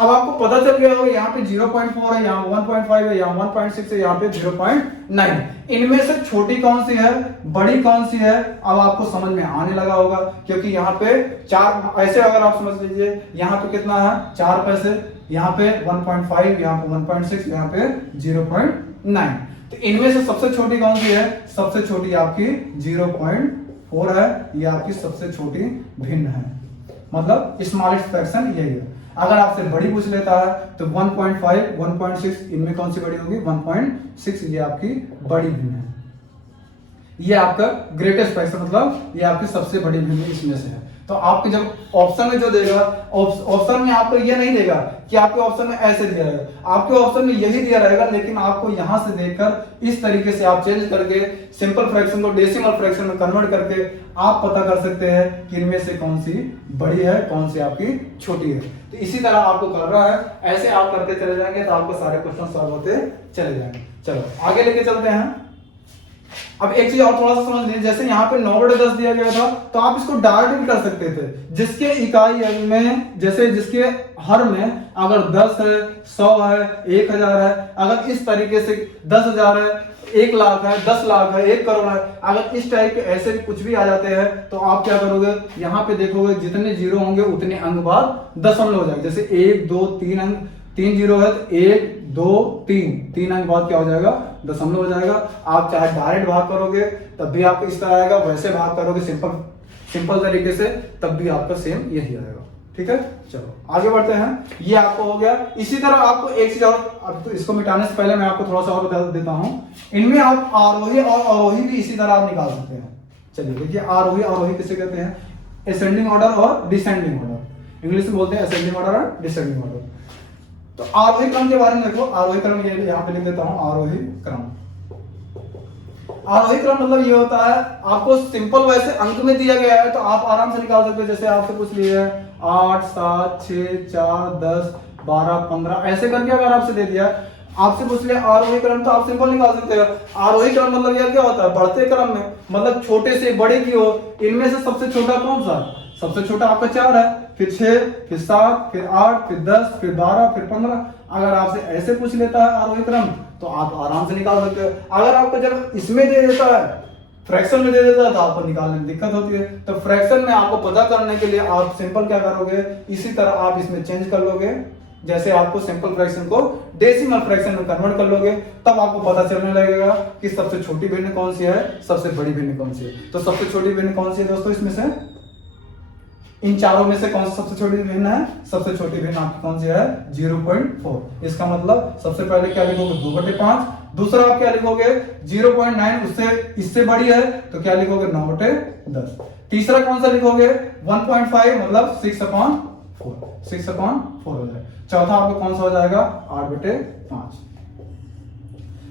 अब आपको पता चल गया होगा यहाँ पे 0.4 है, यहाँ 1.5 है, यहाँ 1.6 है, यहाँ पे 0.9। इनमें से छोटी कौन सी है, बड़ी कौन सी है, अब आपको समझ में आने लगा होगा, क्योंकि यहाँ पे 4 ऐसे अगर आप समझ लीजिए, यहाँ पे कितना है 4 पैसे, यहाँ पे 1.5, यहाँ पे 1.6, यहाँ पे 0.9। तो इनमें से सबसे छोटी कौन सी है, सबसे छोटी आपकी 0.4 है, ये आपकी सबसे छोटी भिन्न है, मतलब स्मॉलेस्ट फ्रैक्शन यही है। अगर आपसे बड़ी पूछ लेता है तो 1.5 1.6 इनमें कौन सी बड़ी होगी, 1.6 ये आपकी बड़ी भिन्न है, ये आपका ग्रेटेस्ट फ्रैक्शन, मतलब ये आपकी सबसे बड़ी भिन्न इसमें से है। तो आपके जब ऑप्शन में जो देगा, ऑप्शन में आपको ये नहीं देगा कि आपके ऑप्शन में ऐसे दिया रहेगा, आपके ऑप्शन में यही दिया रहेगा, लेकिन आपको यहां से देखकर इस तरीके से आप चेंज करके सिंपल फ्रैक्शन को डेसिमल फ्रैक्शन में कन्वर्ट करके आप पता कर सकते हैं कि इनमें से कौन सी बड़ी है, कौन सी आपकी छोटी है। तो इसी तरह आपको कर रहा है, ऐसे आप करते चले जाएंगे तो आपको सारे क्वेश्चन सॉल्व होते चले जाएंगे। चलो आगे लेके चलते हैं। अब एक चीज और थोड़ा सा समझ लीजिए, जैसे यहाँ पे 9/10 दिया गया था, तो आप इसको डायरेक्ट भी कर सकते थे, जिसके इकाई में, जैसे जिसके हर में अगर 10 है, 100 है, 1000 है, अगर इस तरीके से 10,000 है, 1 लाख है, 10 लाख है, 1 करोड़ है, अगर इस टाइप के ऐसे कुछ भी आ जाते हैं तो आप क्या करोगे, यहाँ पे देखोगे जितने जीरो होंगे उतने अंक बाद दशमलव हो जाएगा। जैसे 1 2 3 अंक, 3 जीरो है तो 1 2 3 अंक बाद क्या हो जाएगा, दशमलव हो जाएगा। आप चाहे डायरेक्ट भाग करोगे तब भी आपको इस तरह आएगा, वैसे भाग करोगे सिंपल तरीके से तब भी आपका सेम यही आएगा। ठीक है, चलो आगे बढ़ते हैं। ये आपको हो गया। इसी तरह आपको एक चीज और, अब तो इसको मिटाने से पहले मैं आपको थोड़ा सा और बता देता हूं, इनमें आप आरोही और अवरोही भी इसी तरह आप निकाल सकते हैं। चलिए देखिए, आरोही किसे कहते हैं? असेंडिंग ऑर्डर और डिसेंडिंग ऑर्डर, इंग्लिश में बोलते हैं असेंडिंग ऑर्डर और डिसेंडिंग ऑर्डर। तो आरोही क्रम के बारे में देखो, आरोही क्रम ये यहाँ पे लिख देता हूं, आरोही क्रम। आरोही क्रम मतलब ये होता है, आपको सिंपल वैसे अंक में दिया गया है तो आप आराम से निकाल सकते हो। जैसे आपसे पूछ लिया है 8 7 6 4 10 12 15 ऐसे करके अगर आपसे दे दिया, आपसे पूछ लिया आरोही क्रम, तो आप सिंपल निकाल सकते हो। आरोही क्रम मतलब यार क्या होता है? बढ़ते क्रम में, मतलब छोटे से बड़े की ओर। इनमें से सबसे छोटा कौन सा? सबसे छोटा आपका 4 है, फिर 6, फिर 7, फिर 8, फिर 10, फिर 12, फिर 15। अगर आपसे ऐसे पूछ लेता है आरोही क्रम तो आप आराम से निकाल सकते हो। अगर आपको जब इसमें दे देता है, फ्रैक्शन में दे देता है, तो आपको निकालने में दिक्कत होती है। तो फ्रैक्शन में आपको पता करने के लिए आप सिंपल क्या करोगे, इसी तरह आप इसमें चेंज कर लोगे। जैसे आपको सिंपल फ्रैक्शन को डेसिमल फ्रैक्शन में कन्वर्ट कर लोगे, तब आपको पता चलने लगेगा कि सबसे छोटी भिन्न कौन सी है, सबसे बड़ी भिन्न कौन सी है। तो सबसे छोटी भिन्न कौन सी है दोस्तों? इसमें से, इन चारों में से कौन सी सबसे छोटी भिन्न है? सबसे छोटी भिन्न आपकी कौन सी है? 0.4। इसका मतलब सबसे पहले क्या लिखोगे? 2/5। दूसरा आप क्या लिखोगे? 0.9, उससे इससे बड़ी है तो क्या लिखोगे? 9/10। तीसरा कौन सा लिखोगे? 1.5 मतलब 6/4, 6/4 हो जाएगा। चौथा आपका कौन सा हो जाएगा? 8/5।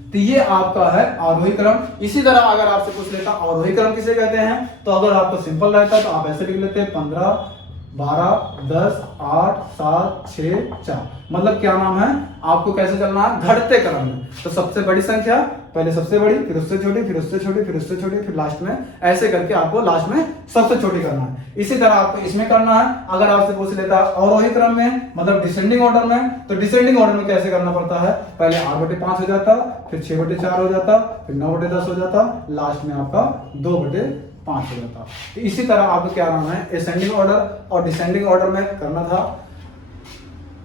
तो ये आपका है आरोही क्रम। इसी तरह अगर आपसे पूछ लेता अवरोही क्रम किसे कहते हैं, तो अगर आपको सिंपल रहता तो आप ऐसे लिख लेते हैं 15 12 10 8 7 6 4। मतलब क्या नाम है, आपको कैसे चलना है? घटते क्रम में। तो सबसे बड़ी संख्या पहले सबसे बड़ी, फिर उससे छोटी, फिर उससे छोटी, फिर उससे छोटी, फिर लास्ट में, ऐसे करके आपको लास्ट में सबसे छोटी करना है। इसी तरह आपको इसमें करना है। अगर आपसे पूछ लेता है अवरोही क्रम में, मतलब डिसेंडिंग ऑर्डर में, तो डिसेंडिंग ऑर्डर में कैसे करना पड़ता है? पहले 8/5 हो जाता, फिर 6/4 हो जाता, फिर 9/10 हो जाता, लास्ट में आपका 2/5 हो जाता। तो इसी तरह आपको क्या नाम है? असेंडिंग ऑर्डर और डिसेंडिंग ऑर्डर में करना था।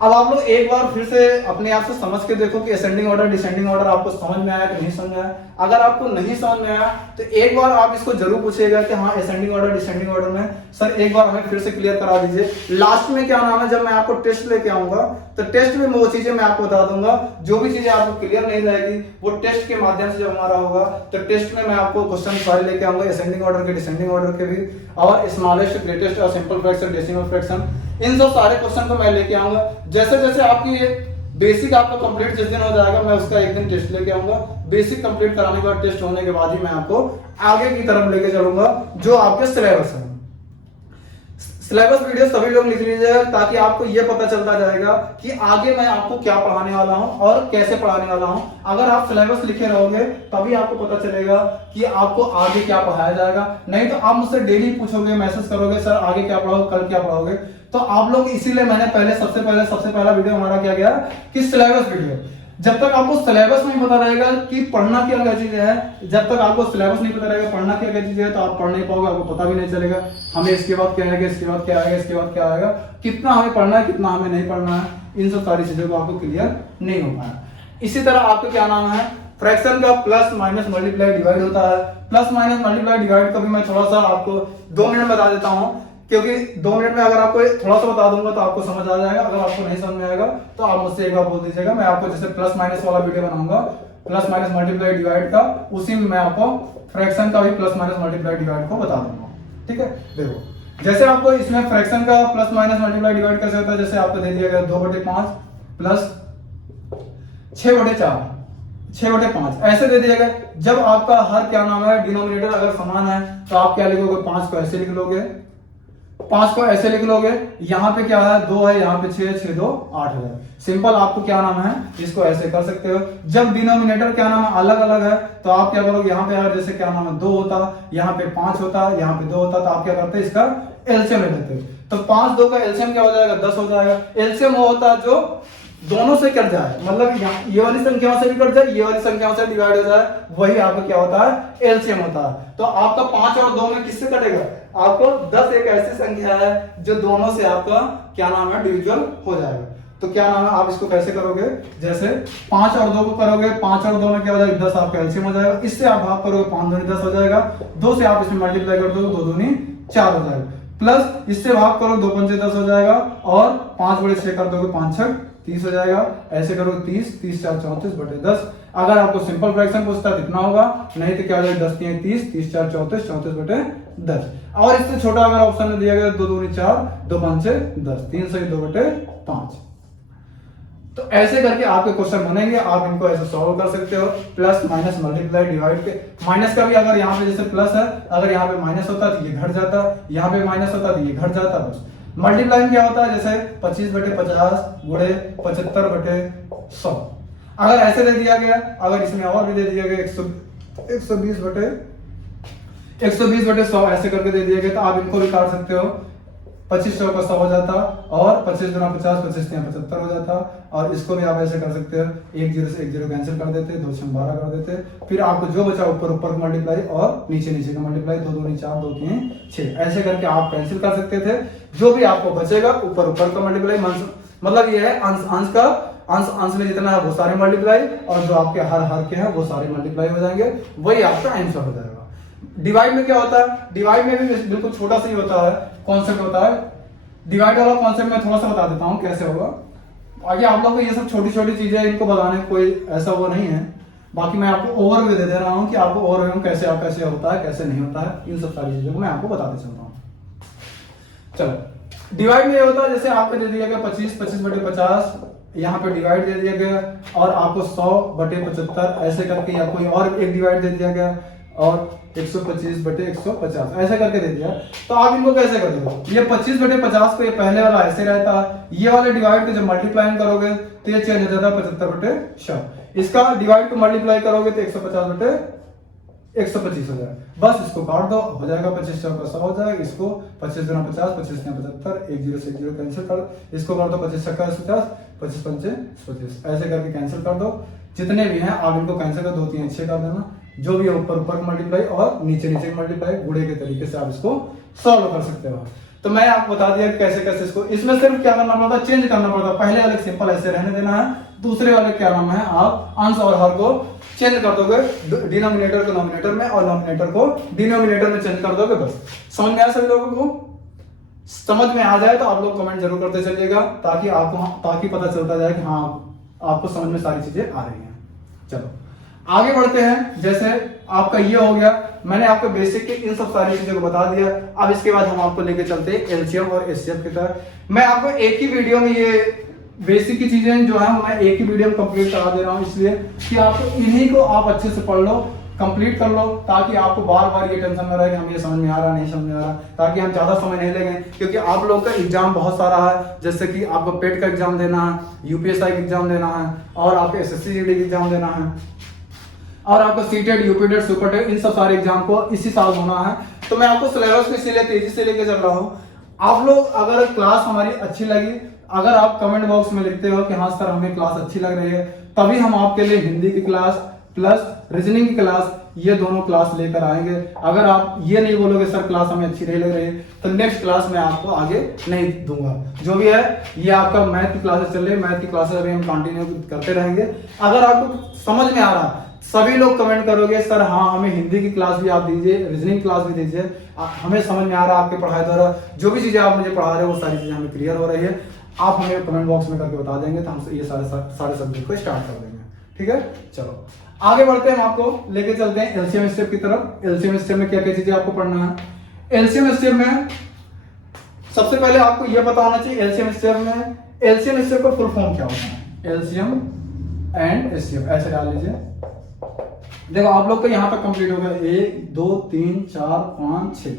अब आप लोग एक बार फिर से अपने आप से समझ के देखो कि असेंडिंग ऑर्डर डिसेंडिंग ऑर्डर आपको समझ में आया कि नहीं समझ में आया। अगर आपको नहीं समझ में आया तो एक बार आप इसको जरूर पूछिएगा कि हाँ असेंडिंग ऑर्डर डिसेंडिंग ऑर्डर में सर एक बार हमें फिर से क्लियर करा दीजिए। लास्ट में क्या नाम है, जब मैं आपको टेस्ट लेके आऊंगा तो टेस्ट में वो चीजें मैं आपको बता दूंगा। जो भी चीजें आपको क्लियर नहीं रहेगी वो टेस्ट के माध्यम से जब हमारा होगा तो टेस्ट में मैं आपको क्वेश्चन सारे लेके आऊंगा, असेंडिंग ऑर्डर के, डिसेंडिंग ऑर्डर के भी, और स्मॉलेस्ट ग्रेटेस्ट और सिंपल फ्रैक्शन, डेसिमल फ्रैक्शन, इन सब सारे क्वेश्चन को मैं लेके आऊंगा। जैसे जैसे आपकी ये बेसिक आपका कंप्लीट जिस दिन हो जाएगा मैं उसका एक दिन टेस्ट लेके आऊंगा। बेसिक कंप्लीट कराने के बाद, टेस्ट होने के बाद ही मैं आपको आगे की तरफ लेके चलूंगा जो आपके सिलेबस है। सिलेबस वीडियो सभी लोग लिख लीजिएगा ताकि आपको यह पता चलता जाएगा कि आगे मैं आपको क्या पढ़ाने वाला हूं और कैसे पढ़ाने वाला हूं। अगर आप सिलेबस लिखे रहोगे तभी आपको पता चलेगा कि आपको आगे क्या पढ़ाया जाएगा। नहीं तो आप मुझसे डेली पूछोगे, मैसेज करोगे सर आगे क्या पढ़ाओगे, कल क्या पढ़ाओगे, तो आप लोग, इसीलिए मैंने सबसे पहला वीडियो हमारा क्या गया कि सिलेबस वीडियो। जब तक आपको सिलेबस नहीं पता रहेगा कि पढ़ना क्या चीज है, जब तक आपको सिलेबस नहीं पता रहेगा पढ़ना क्या चीज है, तो आप पढ़ नहीं पाओगे, आपको पता भी नहीं चलेगा हमें इसके बाद क्या आएगा, इसके बाद क्या आएगा, इसके बाद क्या आएगा, कितना हमें पढ़ना है, कितना हमें नहीं पढ़ना है, इन सब सारी चीजों को आपको क्लियर नहीं हो पाया। इसी तरह आपको क्या नाम है, फ्रैक्शन का प्लस माइनस मल्टीप्लाई डिवाइड होता है। प्लस माइनस मल्टीप्लाई डिवाइड का भी मैं थोड़ा सा आपको 2 मिनट बता देता हूं, क्योंकि 2 मिनट में अगर आपको थोड़ा सा बता दूंगा तो आपको समझ आ जाएगा। अगर आपको नहीं समझ में आएगा तो आप मुझसे एक बार बोल दीजिएगा, मैं आपको जैसे प्लस माइनस वाला वीडियो बनाऊंगा, प्लस माइनस मल्टीप्लाई डिवाइड का, उसी में मैं आपको फ्रैक्शन का भी प्लस माइनस मल्टीप्लाई डिवाइड को बता दूंगा। ठीक है, देखो जैसे आपको इसमें फ्रैक्शन का प्लस माइनस मल्टीप्लाई डिवाइड कैसे होता है, जैसे आपको दे दिया गया 2/5 प्लस 6/4, 6/5 ऐसे दे दिया गया। जब आपका हर क्या नाम है डिनोमिनेटर अगर समान है तो आप क्या लिखोगे, 5 को ऐसे लिख लोगे, 5 को ऐसे लिख लोगे। यहाँ पे क्या है 2 है, यहाँ पे 6, 6 2 8 है। सिंपल आपको क्या नाम है, इसको ऐसे कर सकते हो। जब डिनोमिनेटर क्या नाम है अलग अलग है तो आप क्या करोगे, यहाँ पे अगर जैसे क्या नाम है 2 होता, यहाँ पे 5 होता, यहाँ पे 2 होता, तो आप क्या करते हैं इसका एलसीएम ले लेते हो। तो 5 2 का एलसीएम क्या हो जाएगा, 10 हो जाएगा। एलसीएम वो होता है जो दोनों से कट जाए, मतलब ये वाली संख्याओं से भी कट जाए, ये वाली संख्याओं से डिवाइड हो जाए, वही आपका क्या होता है, एलसीएम होता है। तो आपका 5 और 2 में किससे कटेगा, आपको 10 एक ऐसी संख्या है जो दोनों से आपका क्या नाम है डिविजुअल हो जाएगा। तो क्या नाम है, आप इसको कैसे करोगे, जैसे 5 और 2 को करोगे, 5 और 2 में क्या हो जाएगा 10 आपका एलसीएम हो जाएगा। इससे आप भाग करोगे 5 दूनी 10 हो जाएगा, 2 से आप इसमें मल्टीप्लाई कर दोगे 2 दूनी 4 हो जाएगा, प्लस इससे भाग करो 2 पंचे 10 हो जाएगा, और 5 बड़े 6 कर दोगे 5 6 30 हो जाएगा। ऐसे करोगे 30, 30 4 34 बटे 10। अगर आपको सिंपल फ्रैक्शन पूछता है कितना होगा, नहीं तो क्या हो जाएगा 10 3 30, 30 4 34, 34 बटे 10। और इससे छोटा अगर ऑप्शन में दिया गया 2 दूनी 4, 2 5 10, 3 से 2 बटे 5। तो ऐसे करके आपके क्वेश्चन बनेंगे, आप इनको ऐसे सॉल्व कर सकते हो। प्लस माइनस मल्टीप्लाई डिवाइड के, माइनस का भी अगर यहाँ पे जैसे प्लस है, अगर यहाँ पे माइनस होता तो ये घट जाता, यहाँ पे माइनस होता तो ये घट जाता। बस मल्टीप्लाई में क्या होता है, जैसे 25 बटे 50 गुणे 75 बटे 100। अगर ऐसे दे दिया गया, अगर इसमें और भी दे दिया गया 120 बटे 100 ऐसे करके दे दिया गया, तो आप इनको भी काट सकते हो। 25 100 का 100 हो जाता, और 25 गुना 50, 25 3 75 हो जाता। और इसको भी आप ऐसे कर सकते हो, 1 0 से 1 0 कैंसिल कर देते, 2 6 12 कर देते। फिर आपको जो बचा ऊपर ऊपर मल्टीप्लाई और नीचे नीचे का मल्टीप्लाई, 2 दूनी 4, 2 3 6 ऐसे करके आप कैंसिल कर सकते थे। जो भी आपको बचेगा ऊपर ऊपर का मल्टीप्लाई, मतलब ये है अंश का अंश में जितना है वो सारे मल्टीप्लाई, और जो आपके हर के हैं वो सारे मल्टीप्लाई हो जाएंगे, वही आपका आंसर हो जाएगा। डिवाइड में क्या होता है, डिवाइड में भी बिल्कुल छोटा सा ही होता है, कॉन्सेप्ट होता है। डिवाइड वाला कॉन्सेप्ट मैं थोड़ा सा बता देता हूँ कैसे होगा। आगे आप लोग को ये सब छोटी छोटी चीजें इनको बताने कोई ऐसा वो नहीं है, बाकी मैं आपको ओवरव्यू दे रहा हूँ कि आपको ओवरव्यू कैसे होता है कैसे नहीं होता है, इन सब सारी चीजों को मैं आपको बताते चलता हूँ। चलो डिवाइड में ये होता है, जैसे आपको दे दिया गया 25 बटे 50, यहाँ पे डिवाइड दे दिया गया, और आपको 100 बटे 75 ऐसे करके, या कोई और एक डिवाइड दे दिया गया, और 125 बटे 150 ऐसे करके दे दिया। तो आप इनको कैसे करोगे, ये 25 बटे 50 को ये पहले वाला ऐसे रहता है, ये वाले डिवाइड को जब मल्टीप्लाई करोगे तो ये चेंज हो जाता है 75 बटे 100। इसका डिवाइड को मल्टीप्लाई करोगे तो 150 बटे 125 हो जाएगा। बस इसको काट दो, हो जाएगा 25 100 का 100 हो जाएगा। इसको 25 गुना 50, 25 गुना 75, 1 0 से 1 0 कैंसिल कर, इसको कर दो 25 छक्का 50, 25 पंचे 25 ऐसे करके कैंसिल कर दो। जितने भी हैं आप इनको कैंसिल कर 2 3 6 कर देना, जो भी है ऊपर ऊपर मल्टीप्लाई और नीचे नीचे मल्टीप्लाई, गुणे के तरीके से आप इसको सॉल्व कर सकते हो। तो मैं आपको बता दिया कैसे कैसे इसको, इसमें सिर्फ क्या करना पड़ता है, चेंज करना पड़ता है। पहले वाले सिंपल ऐसे रहने देना है, दूसरे वाले क्या नाम है, आप अंश और हर को चेंज कर दोगे, डिनोमिनेटर को नोमिनेटर में और नोमिनेटर को डिनोमिनेटर में चेंज कर दोगे। बस समझ में आया सभी लोगों को? समझ में आ जाए तो आप लोग कमेंट जरूर करते चलिएगा, ताकि पता चलता जाए कि हाँ आपको समझ में सारी चीजें आ रही हैं। चलो आगे बढ़ते हैं। जैसे आपका ये हो गया, मैंने आपको बेसिक के इन सब सारी चीजों को बता दिया। अब इसके बाद हम आपको लेके चलते हैं एलसीएम और एचसीएफ की तरफ। मैं आपको एक ही वीडियो में ये बेसिक की चीजें जो है मैं एक ही वीडियो में कंप्लीट करा दे रहा हूँ, इसलिए कि आपको इन्हीं को आप अच्छे से पढ़ लो, कंप्लीट कर लो, ताकि आपको बार बार ये टेंशन ना रहे कि हम ये समझ में आ रहा नहीं समझ में आ रहा, ताकि हम ज्यादा समय नहीं लेंगे। क्योंकि आप लोग का एग्जाम बहुत सारा है, जैसे कि आपको पेट का एग्जाम देना है, यूपीएसआई का एग्जाम देना है, और आपको एसएससी जीडी का एग्जाम देना है, और आपको सीटेट यूपीटेट सुपरटेट इन सब सारे एग्जाम को इसी साल होना है। तो मैं आपको सिलेबस को इसीलिए तेजी से लेके चल रहा हूँ। आप लोग अगर क्लास हमारी अच्छी लगी, अगर आप कमेंट बॉक्स में लिखते हो कि हाँ सर हमें क्लास अच्छी लग रही है, तभी हम आपके लिए हिंदी की क्लास प्लस रीजनिंग की क्लास ये दोनों क्लास लेकर आएंगे। अगर आप ये नहीं बोलोगे सर क्लास हमें अच्छी नहीं लग रही है, तो नेक्स्ट क्लास में आपको आगे नहीं दूंगा। जो भी है ये आपका मैथ की क्लासेस चल रही है, मैथ की क्लासेस अभी हम कंटिन्यू करते रहेंगे। अगर आपको समझ में आ रहा, सभी लोग कमेंट करोगे सर हाँ हमें हिंदी की क्लास भी आप दीजिए, रीजनिंग क्लास भी दीजिए, हमें समझ में आ रहा है आपके पढ़ाई द्वारा जो भी चीजें आप मुझे पढ़ा रहे हो वो सारी चीजें हमें क्लियर हो रही है। आप हमें कमेंट बॉक्स में करके बता देंगे तो हम ये सारे सब्जेक्ट को स्टार्ट कर देंगे। ठीक है, चलो आगे बढ़ते हैं, हम आपको लेके चलते हैं एलसीएम एचसीएफ की तरफ। एलसीएम एचसीएफ में क्या क्या चीजें आपको पढ़ना है। एलसीएम एचसीएफ में सबसे पहले आपको यह पता होना चाहिए एलसीएम एचसीएफ का फुल फॉर्म क्या होता है। एलसीएम एंड एचसीएफ ऐसे डाल लीजिए। देखो आप लोग का यहाँ तक कंप्लीट हो गया, 1 2 3 4 5 6,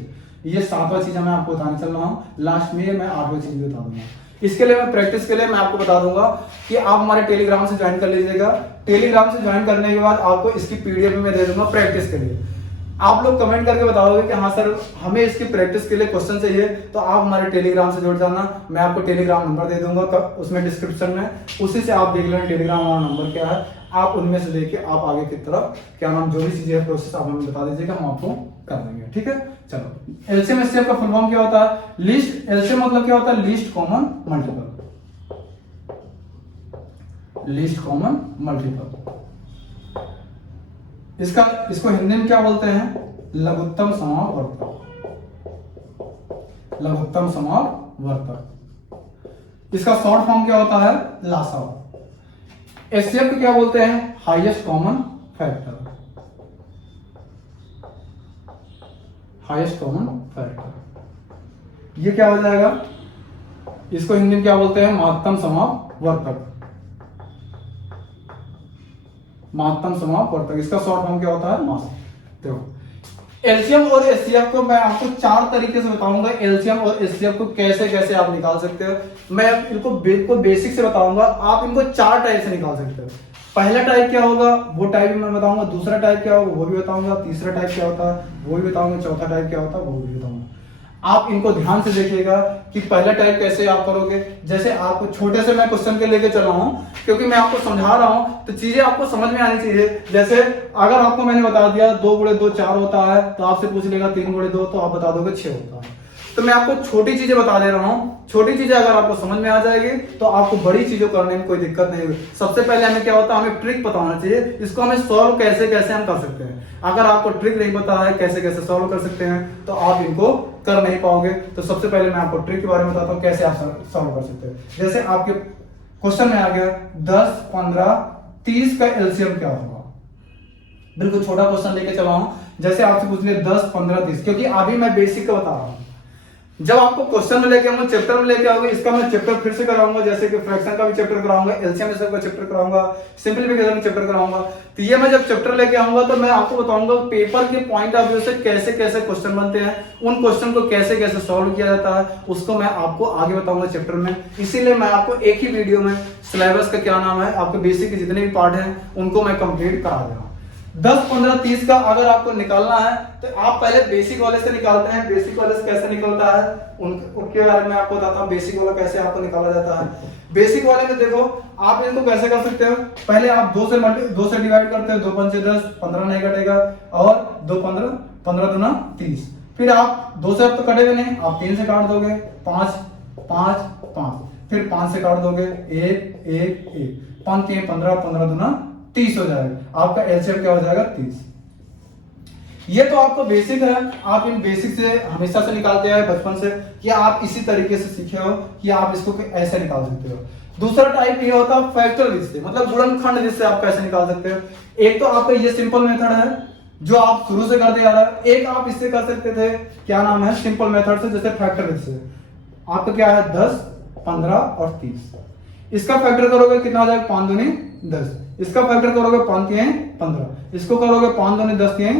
ये 7वां चीज मैं आपको बताने चल रहा हूँ। लास्ट में मैं 8वां चीज बता दूंगा। इसके लिए मैं प्रैक्टिस के लिए मैं आपको बता दूंगा कि आप हमारे टेलीग्राम से ज्वाइन कर लीजिएगा। टेलीग्राम से ज्वाइन करने के बाद आपको इसकी पीडीएफ में दे दूंगा प्रैक्टिस के लिए। आप लोग कमेंट करके बताओगे कि हाँ सर हमें इसकी प्रैक्टिस के लिए क्वेश्चन चाहिए, तो आप हमारे टेलीग्राम से जुड़ जाना। मैं आपको टेलीग्राम नंबर दे दूंगा उसमें डिस्क्रिप्शन में, उसी से आप देख लेना टेलीग्राम वाला नंबर क्या है। आप उनमें से लेके आप आगे की तरफ क्या नाम जो भी चीजें है प्रोसेस आप हमें बता दीजिएगा, हम आपको कर देंगे। ठीक है, चलो एलसीएम एचसीएफ का फुल फॉर्म क्या होता है। लिस्ट, एलसीएम मतलब क्या होता है, least common multiple. Least common multiple इसको हिंदी में क्या बोलते हैं, लघुत्तम समावर्तक। लघुत्तम समावर्तक। इसका शॉर्ट फॉर्म क्या होता है, लासा। एचसीएफ को क्या बोलते हैं, highest common factor. Highest common factor ये क्या हो जाएगा, इसको हिंदी में क्या बोलते हैं, महत्तम समापवर्तक। महत्तम समापवर्तक, इसका शॉर्ट फॉर्म क्या होता है, मास। देखो एलसीएम और एचसीएफ को मैं आपको 4 तरीके से बताऊंगा। एलसीएम और एचसीएफ को कैसे कैसे आप निकाल सकते हो, मैं इनको बेसिक से बताऊंगा। आप इनको 4 टाइप से निकाल सकते हो। पहला टाइप क्या होगा वो टाइप मैं बताऊंगा, दूसरा टाइप क्या होगा वो भी बताऊंगा, तीसरा टाइप क्या होता है वो भी बताऊंगा, चौथा टाइप क्या होता है वो भी बताऊंगा। आप इनको ध्यान से देखिएगा कि पहला टाइप कैसे आप करोगे। जैसे आपको छोटे से मैं क्वेश्चन के लेके चल रहा हूँ, क्योंकि मैं आपको समझा रहा हूँ तो चीजें आपको समझ में आनी चाहिए। जैसे अगर आपको मैंने बता दिया 2 गुणे 2 4 होता है, तो आपसे पूछ लेगा 3 गुणे 2, तो आप बता दोगे 6 होता है। तो मैं आपको छोटी चीजें बता दे रहा हूँ, छोटी चीजें अगर आपको समझ में आ जाएगी तो आपको बड़ी चीजों करने में कोई दिक्कत नहीं होगी। सबसे पहले हमें क्या होता है, हमें ट्रिक पता होना चाहिए, इसको हमें सॉल्व कैसे कैसे हम कर सकते हैं। अगर आपको ट्रिक नहीं पता है कैसे कैसे सॉल्व कर सकते हैं तो आप इनको कर नहीं पाओगे। तो सबसे पहले मैं आपको ट्रिक के बारे में बताता हूँ कैसे आप सॉल्व कर सकते हैं। जैसे आपके क्वेश्चन में आ गया 10, 15, 30 का एलसीएम क्या होगा। बिल्कुल छोटा क्वेश्चन लेके चला हूं। जैसे आपसे पूछ लिया 10, 15, 30, क्योंकि अभी मैं बेसिक का बता रहा हूं। जब आपको क्वेश्चन में लेके आऊंगा, चैप्टर में लेके आऊंगा, इसका मैं चैप्टर फिर से कराऊंगा। जैसे कि फ्रैक्शन का भी चैप्टर कराऊंगा, एलसीएम का चैप्टर कराऊंगा, सिंपलीफिकेशन का चैप्टर कराऊंगा। तो ये मैं जब चैप्टर लेके आऊंगा तो मैं आपको बताऊंगा पेपर के पॉइंट ऑफ व्यू से कैसे कैसे क्वेश्चन बनते हैं, उन क्वेश्चन को कैसे कैसे सॉल्व किया जाता है, उसको मैं आपको आगे बताऊंगा चैप्टर में। इसीलिए मैं आपको एक ही वीडियो में सिलेबस का क्या नाम है, आपके बेसिक के जितने भी पार्ट हैं उनको मैं कंप्लीट करा दे रहा हूं। 10, 15, 30 का अगर आपको निकालना है तो आप पहले बेसिक वाले से निकालते हैं। बेसिक वाले से कैसे निकलता है उनके बारे में आपको बताता हूं, बेसिक वाला कैसे आपको निकाला जाता है। बेसिक वाले में देखो आप इसको कैसे कर सकते हो, पहले आप 2 से डिवाइड करते हो, 2 पंचे 10, 15 नहीं कटेगा, और 2 15, 15 दूना 30। फिर आप 2 से अब तो कटेगा नहीं, आप 3 से काट दोगे, 5 5 5, फिर 5 से काट दोगे, 1 1 1, 5 3 15, 15 दूना 30 हो जाएगा। आपका एलसीएम क्या हो जाएगा, 30। ये तो आपको बेसिक है, आप इन बेसिक से हमेशा से निकालते आए बचपन से, या आप इसी तरीके से सीखे हो कि आप इसको ऐसे निकाल सकते हो। दूसरा टाइप ये होता है फैक्टर विधि से, मतलब गुणनखंड विधि से आप कैसे निकाल सकते हो। एक तो आपका ये सिंपल मेथड है जो आप शुरू से करते आ रहा है, एक आप इससे कर सकते थे, क्या नाम है, सिंपल मेथड से, जैसे फैक्टर विधि से। आपका क्या है 10, 15 और 30, इसका फैक्टर करोगे कितना हो जाएगा, 5 दूनी 10, इसका फैक्टर करोगे 5 3 15, इसको करोगे 5 दूनी 10 3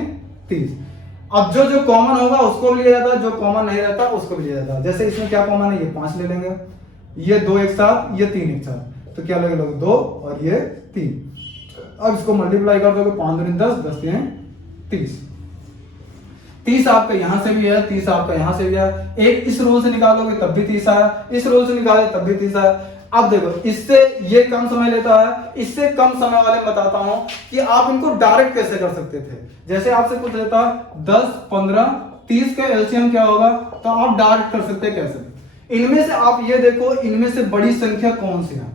30। अब जो जो कॉमन होगा उसको भी लिया जाता है, जो कॉमन नहीं रहता उसको भी लिया जाता है। जैसे इसमें क्या कॉमन है, ये 5 ले लेंगे, ये 2 एक साथ, ये 3 एक साथ, तो क्या लगेगा 2 और ये 3। अब इसको मल्टीप्लाई कर दोगे, 5 दूनी 10, 10 3 30। 30 आपका यहां से भी है, 30 आपका यहां से भी है। एक इस रूल से निकालोगे तब भी 30 आया, इस रूल से निकाले तब भी 30 आया। अब देखो इससे ये कम समय लेता है, इससे कम समय वाले में बताता हूं कि आप इनको डायरेक्ट कैसे कर सकते थे। जैसे आपसे पूछ लेता 10, 15, 30 का एलसीएम क्या होगा, तो आप डायरेक्ट कर सकते हैं कैसे। इनमें से आप ये देखो, इनमें से बड़ी संख्या कौन सी है,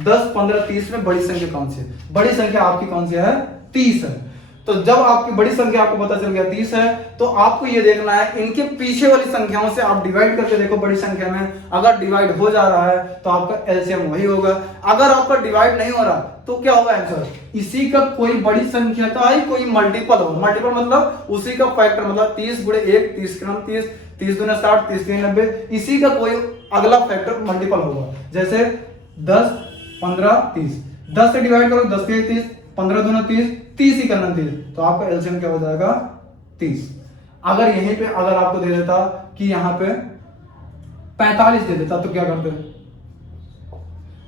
10, 15, 30 में बड़ी संख्या कौन सी है, बड़ी संख्या आपकी कौन सी है, 30 है। तो जब आपकी बड़ी संख्या आपको पता चल गया 30 है, तो आपको ये देखना है इनके पीछे वाली संख्याओं से आप डिवाइड करके देखो। बड़ी संख्या में अगर डिवाइड हो जा रहा है तो आपका एलसीएम वही होगा। अगर आपका डिवाइड नहीं हो रहा तो क्या होगा आंसर, इसी का कोई बड़ी संख्या का ही कोई मल्टीपल होगा। मल्टीपल मतलब उसी का फैक्टर, मतलब 30 गुणे 1, 30 क्रम 30, 30 दूना 60, 30 3 90, इसी का कोई अगला फैक्टर मल्टीपल होगा। जैसे 10, 15, 30, 10 से डिवाइड करो, 10 3 30, 15 दूना 30, 30 ही करना 30, तो आपका एलसीएम क्या हो जाएगा 30। अगर यहीं पे अगर आपको दे देता कि यहां पे 45 दे देता तो क्या करते,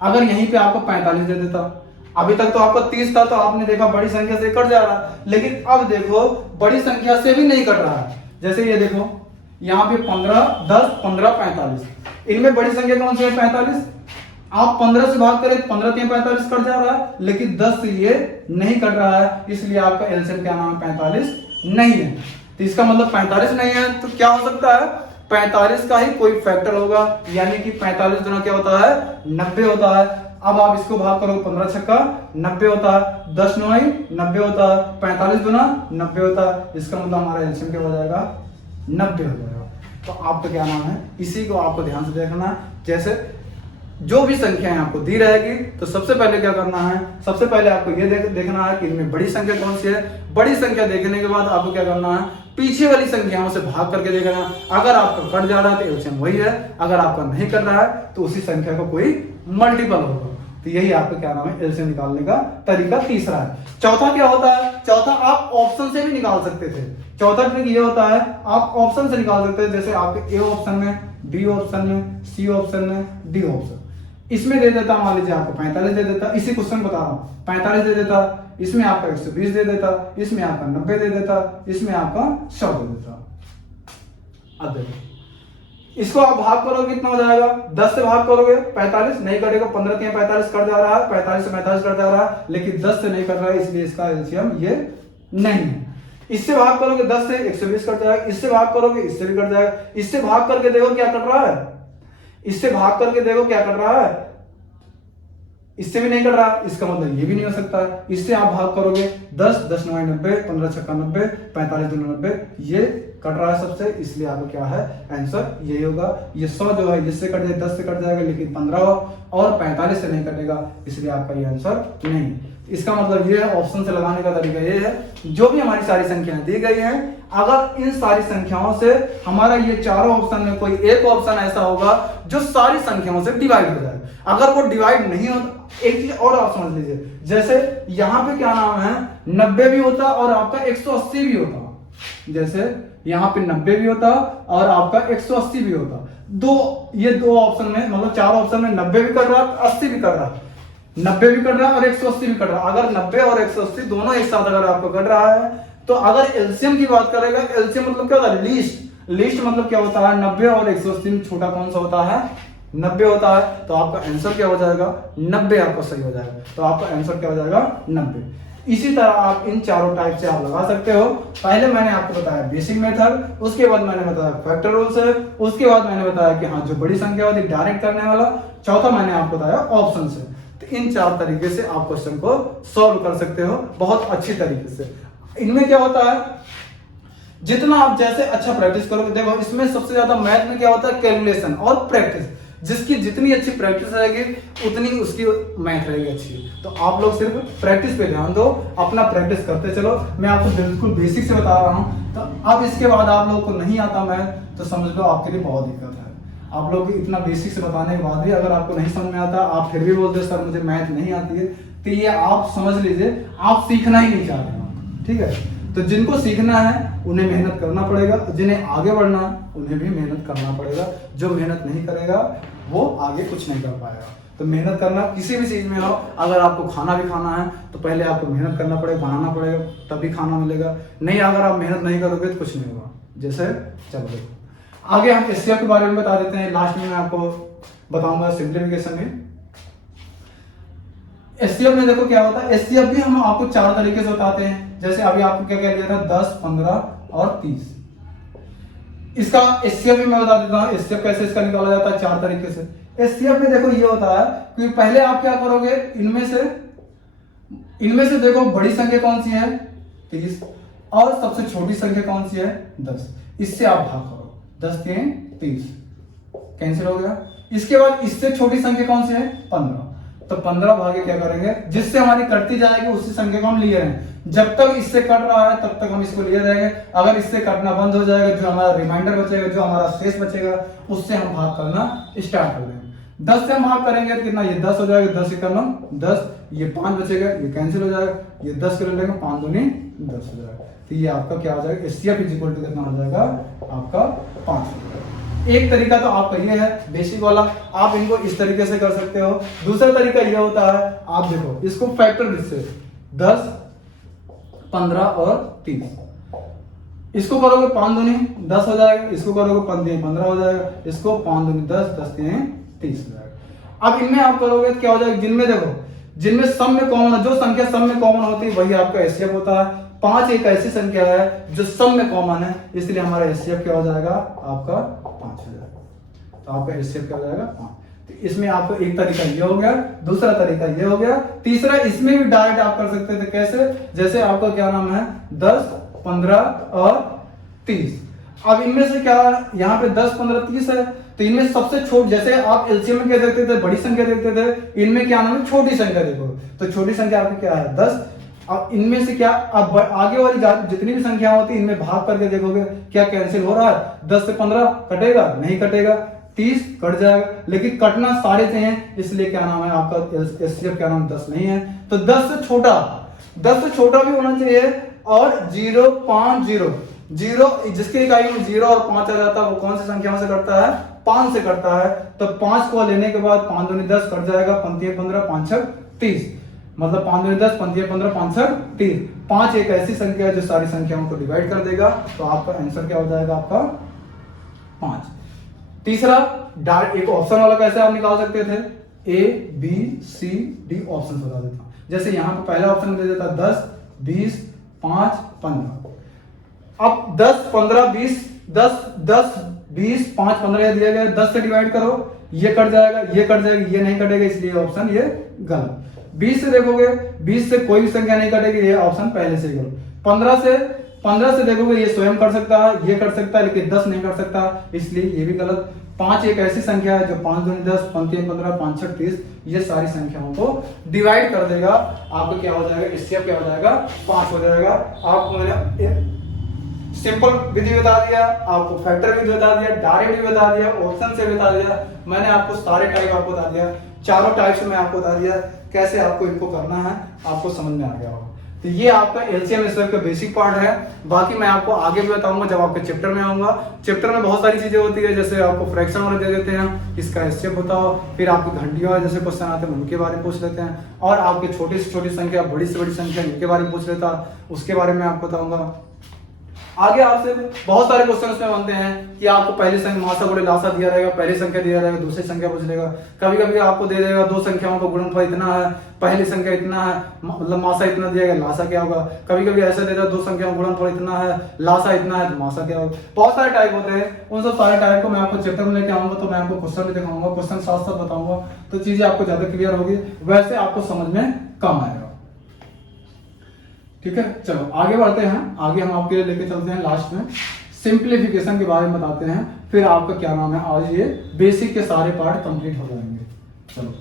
अगर यहीं पे आपको 45 दे देता, अभी तक तो आपको 30 था तो आपने देखा बड़ी संख्या से कट जा रहा है, लेकिन अब देखो बड़ी संख्या से भी नहीं कट रहा है। जैसे ये देखो यहां पे 15, 10, 15, 45, इनमें बड़ी संख्या कौन सी है, 45। आप 15 से भाग करें, 15 3 45 कट जा रहा है, लेकिन 10 से ये नहीं कट रहा है, इसलिए आपका एलसीएम क्या नाम है, 45 नहीं है। तो इसका मतलब 45 नहीं है तो क्या हो सकता है, 45 का ही कोई फैक्टर होगा, यानी कि 45 गुना क्या होता है, 90 होता है। अब आप इसको भाग करो, 15 छक्का 90 होता है, 10 9 90 होता है, 45 गुना 90 होता है, इसका मतलब हमारा एलसीएम क्या हो जाएगा, 90 हो जाएगा। तो आपका क्या नाम है, इसी को आपको ध्यान से देखना। जैसे जो भी संख्याएं आपको दी रहेगी तो सबसे पहले क्या करना है, सबसे पहले आपको ये देखना है कि इनमें बड़ी संख्या कौन सी है। बड़ी संख्या देखने के बाद आपको क्या करना है, पीछे वाली संख्याओं से भाग करके देखना है। अगर आपका कट जा रहा है तो एलसीएम वही है, अगर आपका नहीं कर रहा है तो उसी संख्या का कोई मल्टीपल होगा। तो यही आपका क्या नाम है, एलसीएम निकालने का तरीका तीसरा है। चौथा क्या होता है, चौथा आप ऑप्शन से भी निकाल सकते थे। चौथा ट्रिक ये होता है, आप ऑप्शन से निकाल सकते हैं। जैसे आपके ए ऑप्शन में, बी ऑप्शन में, सी ऑप्शन में, डी ऑप्शन। इसमें दे देता, मान लीजिए आपको 45 दे देता, इसी क्वेश्चन बता रहा हूं, 45 दे देता, इसमें आपका 120 दे देता, इसमें आपका 90 दे देता, इसमें आपका 100 दे देता। अब देखो इसको आप भाग करोगे कितना हो जाएगा, 10 से भाग करोगे 45 नहीं करेगा, 15 के 45 कट जा रहा है, 45 से 45 कट जा रहा है, लेकिन 10 से नहीं कट रहा है, इसलिए इसका एलसीएम ये नहीं है। इससे भाग करोगे 10 से 120 कट जाएगा, इससे भाग करोगे इससे भी कट जाएगा, इससे भाग करके देखो क्या कट रहा है, इससे भाग करके देखो क्या कट रहा है, इससे भी नहीं कट रहा, इसका मतलब ये भी नहीं हो सकता है। इससे आप भाग करोगे 10, 10 9 90, 15 छक्का 90, 45 दूनी 90, ये कट रहा है सबसे, इसलिए आपका क्या है आंसर यही होगा। ये 100 जो है जिससे कट जाए 10 से कट जाएगा, लेकिन 15 और 45 से नहीं कटेगा, इसलिए आपका ये आंसर नहीं। इसका मतलब ये है, ऑप्शन से लगाने का तरीका ये है, जो भी हमारी सारी संख्याएं दी गई हैं, अगर इन सारी संख्याओं से हमारा ये चारों ऑप्शन में कोई एक ऑप्शन ऐसा होगा जो सारी संख्याओं से डिवाइड हो जाए। अगर वो डिवाइड नहीं हो, एक चीज और आप समझ लीजिए, जैसे यहाँ पे क्या नाम है 90 भी होता और आपका 180 भी होता, जैसे यहाँ पे 90 भी होता और आपका 180 भी होता। ये दो ऑप्शन में, मतलब चार ऑप्शन में 90 भी कर रहा, 80 भी कर रहा, 90 भी कट रहा है और 180 भी कट रहा है। अगर 90 और 180 दोनों एक साथ अगर आपको कट रहा है, तो अगर एलसीएम की बात करेगा, एलसीएम मतलब क्या होता है, लीस्ट मतलब क्या होता है, 90 और 180 में छोटा कौन सा होता है, 90 होता है। तो आपका आंसर क्या हो जाएगा, 90 आपका सही हो जाएगा। तो आपका आंसर क्या हो जाएगा, 90। इसी तरह आप इन चारों टाइप से आप लगा सकते हो। पहले मैंने आपको बताया बेसिक मेथड, उसके बाद मैंने बताया फैक्टर रूल्स है, उसके बाद मैंने बताया कि हाँ जो बड़ी संख्या होती है डायरेक्ट करने वाला, चौथा मैंने आपको बताया ऑप्शन से। तो इन चार तरीके से आप क्वेश्चन को सॉल्व कर सकते हो बहुत अच्छी तरीके से। इनमें क्या होता है, जितना आप जैसे अच्छा प्रैक्टिस करोगे, देखो इसमें सबसे ज्यादा मैथ में क्या होता है, कैलकुलेशन और प्रैक्टिस। जिसकी जितनी अच्छी प्रैक्टिस रहेगी उतनी उसकी मैथ रहेगी अच्छी। तो आप लोग सिर्फ प्रैक्टिस पे ध्यान दो, अपना प्रैक्टिस करते चलो। मैं आपको बिल्कुल बेसिक से बता रहा हूँ, तो अब इसके बाद आप लोगों को नहीं आता मैथ तो समझ लो आपके लिए बहुत दिक्कत है। आप लोग इतना बेसिक से बताने के बाद भी अगर आपको नहीं समझ में आता, आप फिर भी बोलते सर मुझे मैथ नहीं आती है, तो ये आप समझ लीजिए आप सीखना ही नहीं चाहते हैं, ठीक है। तो जिनको सीखना है उन्हें मेहनत करना पड़ेगा, जिन्हें आगे बढ़ना है उन्हें भी मेहनत करना पड़ेगा। जो मेहनत नहीं करेगा वो आगे कुछ नहीं कर पाएगा। तो मेहनत करना किसी भी चीज में हो, अगर आपको खाना भी खाना है तो पहले आपको मेहनत करना पड़ेगा, बनाना पड़ेगा, तभी खाना मिलेगा। नहीं, अगर आप मेहनत नहीं करोगे तो कुछ नहीं होगा। जैसे चलो देखो आगे हम एचसीएफ के बारे में बता देते हैं, लास्ट में मैं आपको बताऊंगा सिंप्लीफिकेशन में। एचसीएफ में देखो क्या होता है, एचसीएफ भी हम आपको चार तरीके से बताते हैं। जैसे अभी आपको क्या कह दिया था, 10, 15 और 30। इसका एचसीएफ भी मैं बता देता हूं, एचसीएफ कैसे इसका निकाला जाता है चार तरीके से। एचसीएफ में देखो ये होता है कि पहले आप क्या करोगे, इनमें से देखो बड़ी संख्या कौन सी है 30 और सबसे छोटी संख्या कौन सी है 10। इससे आप भाग करो, 10 के 30 कैंसिल हो गया। इसके बाद इससे छोटी संख्या कौन सी है 15, तो 15 भागे क्या करेंगे, जिससे हमारी कटती जाएगी उसी संख्या को हम लिए रहेंगे। जब तक इससे कट रहा है तब तक हम इसको लिए रहेंगे। अगर इससे कटना बंद हो जाएगा, जो हमारा रिमाइंडर बचेगा, जो हमारा शेष बचेगा, उससे हम भाग करना स्टार्ट कर देंगे। 10 से हम भाग करेंगे तो कितना, ये 10 हो जाएगा, 10 करना 10, ये 5 बचेगा, ये कैंसिल हो जाएगा, ये 10 कर लेंगे, 5 दूनी 10 हो जाएगा। तो ये आपका क्या हो जाएगा, एचसीएफ इज इक्वल टू कितना हो जाएगा आपका 5 हो जाएगा। एक तरीका तो आपका ये है बेसिक वाला, आप इनको इस तरीके से कर सकते हो। दूसरा तरीका ये होता है, आप देखो इसको फैक्टर से 10, 15 और 30, इसको करोगे 5 दूनी 10 हो जाएगा, इसको करोगे 5 दूनी 15 हो जाएगा, इसको 5 दूनी 10, 10 तीन 30 हो जाएगा। अब इनमें आप करोगे तो क्या हो जाएगा, जिनमें देखो जिनमें सब में कॉमन है, जो संख्या सब में कॉमन होती है वही आपका एचसीएफ होता है। 5 एक ऐसी संख्या है जो सब में कॉमन है, इसलिए हमारा एचसीएफ क्या हो जाएगा आपका 5 हो जाएगा। तो आपका एचसीएफ क्या हो जाएगा 5। तो इसमें आपको एक तरीका ये हो गया, दूसरा तरीका ये हो गया, तीसरा इसमें भी डायरेक्ट आप कर सकते थे। कैसे, जैसे आपका क्या नाम है 10, 15 और 30। अब इनमें से क्या, यहाँ पे 10 15 30 है, तो इनमें सबसे छोट, जैसे आप एलसीएम में क्या देखते थे, बड़ी संख्या देखते थे, इनमें क्या नाम है, छोटी संख्या देखो, तो छोटी संख्या आपकी क्या है 10। अब इनमें से क्या, अब आगे वाली जितनी भी संख्या होती है इनमें भाग करके देखोगे क्या कैंसिल हो रहा है, 10 से 15 कटेगा, नहीं कटेगा, 30 कट जाएगा, लेकिन कटना सारे से हैं, इसलिए क्या नाम है आपका एचसीएफ क्या नाम 10 नहीं है। तो 10 से छोटा भी होना चाहिए, और 050 जीरो जिसकी इकाई में 0 और 5 आ जाता है वो कौन सी संख्याओं से करता है, 5 से करता है। तो 5 को लेने के बाद 5 दूनी 10 कट जाएगा, 5 15 5 6 30, मतलब 5 दूनी 10 5 15 5 6 30। 5 एक ऐसी संख्या है जो सारी संख्याओं को डिवाइड कर देगा, तो आपका आंसर क्या हो जाएगा आपका 5। तीसरा एक ऑप्शन वाला कैसे आप निकाल सकते थे, A B C D option बता देता हूं। जैसे यहां पे पहला ऑप्शन दे देता 10 20 5 15। अब 10 15 20 10 10 20 5 15 दिया गया, 10 से डिवाइड करो, ये कट जाएगा, ये कट जाएगा, ये नहीं कटेगा, इसलिए ऑप्शन ये गलत। 20 से देखोगे, 20 से कोई भी संख्या नहीं कटेगी, ये ऑप्शन पहले से गलत। 15 से देखोगे, ये स्वयं कर सकता है, ये कर सकता है, लेकिन 10 नहीं कर सकता, इसलिए ये भी गलत। 5 एक ऐसी संख्या है जो 5 दूनी 10 5 3 15 5 6 30, ये सारी संख्याओं को डिवाइड कर देगा, आपको क्या हो जाएगा, इससे क्या हो जाएगा 5 हो जाएगा। आपको मैंने सिंपल विधि बता दिया, आपको फैक्टर विधि बता दिया, डायरेक्ट भी बता दिया, ऑप्शन से बता दिया, मैंने आपको सारे टाइप आपको बता दिया, चारों टाइप से मैं आपको बता दिया कैसे आपको इनको करना है, आपको समझ में आ गया होगा। तो ये आपका एलसीएम एससीएफ का बेसिक पार्ट है। बाकी मैं आपको आगे भी बताऊंगा जब आपके चैप्टर में आऊंगा। चैप्टर में बहुत सारी चीजें होती है, जैसे आपको फ्रैक्शन वाले दे देते हैं, इसका एससीएफ बताओ, फिर आपकी घंटियों वाले जैसे क्वेश्चन आते हैं उनके बारे में पूछ लेते हैं, और आपके छोटी से छोटी संख्या बड़ी से बड़ी संख्या इनके बारे में पूछ लेता, उसके बारे में आपको बताऊंगा। आगे आपसे बहुत सारे क्वेश्चन उसमें बनते हैं कि आपको पहली संख्या मासा गुणे लासा दिया रहेगा, पहली संख्या दिया रहेगा, दूसरी संख्या पूछ लेगा, कभी कभी आपको दे देगा दो संख्याओं का गुणनफल इतना है, पहली संख्या इतना है, मतलब मासा इतना दिया गया, लासा क्या होगा, कभी कभी ऐसा देगा दो संख्याओं का गुणनफल इतना है, लासा इतना है, तो मासा क्या होगा। बहुत सारे टाइप होते हैं, उन सब सारे टाइप को मैं आपको चैप्टर में लेके आऊंगा, तो मैं आपको क्वेश्चन भी दिखाऊंगा, क्वेश्चन साथ साथ बताऊंगा, तो चीजें आपको ज्यादा क्लियर होगी, वैसे आपको समझ में कम आएगा। ठीक है, चलो आगे बढ़ते हैं। आगे हम आपके लिए लेके चलते हैं लास्ट में सिंप्लीफिकेशन के बारे में बताते हैं, फिर आपका क्या नाम है, आज ये बेसिक के सारे पार्ट कंप्लीट हो जाएंगे। चलो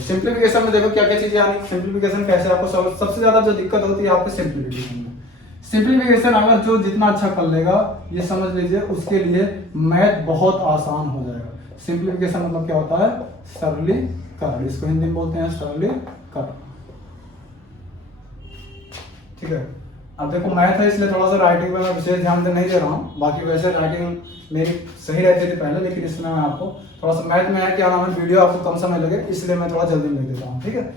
सिंप्लीफिकेशन में देखो क्या क्या चीजें आनी, सिंप्लीफिकेशन कैसे आपको सबसे ज्यादा जो दिक्कत होती है आपको सिंप्लीफिकेशन में। सिंप्लीफिकेशन अगर जो जितना अच्छा कर लेगा, ये समझ लीजिए उसके लिए मैथ बहुत आसान हो जाएगा। सिंप्लीफिकेशन मतलब क्या होता है, सरलीकरण, इसको हिंदी में बोलते हैं सरलीकरण। ठीक है, अब देखो मैथ है इसलिए थोड़ा सा राइटिंग में मैं विशेष ध्यान नहीं दे रहा हूँ, बाकी वैसे राइटिंग मेरी सही रहती थी पहले, लेकिन इसमें मैं आपको थोड़ा सा मैथ में है क्या नाम है, वीडियो आपको कम समय लगे इसलिए मैं थोड़ा जल्दी लिख देता हूँ। ठीक है,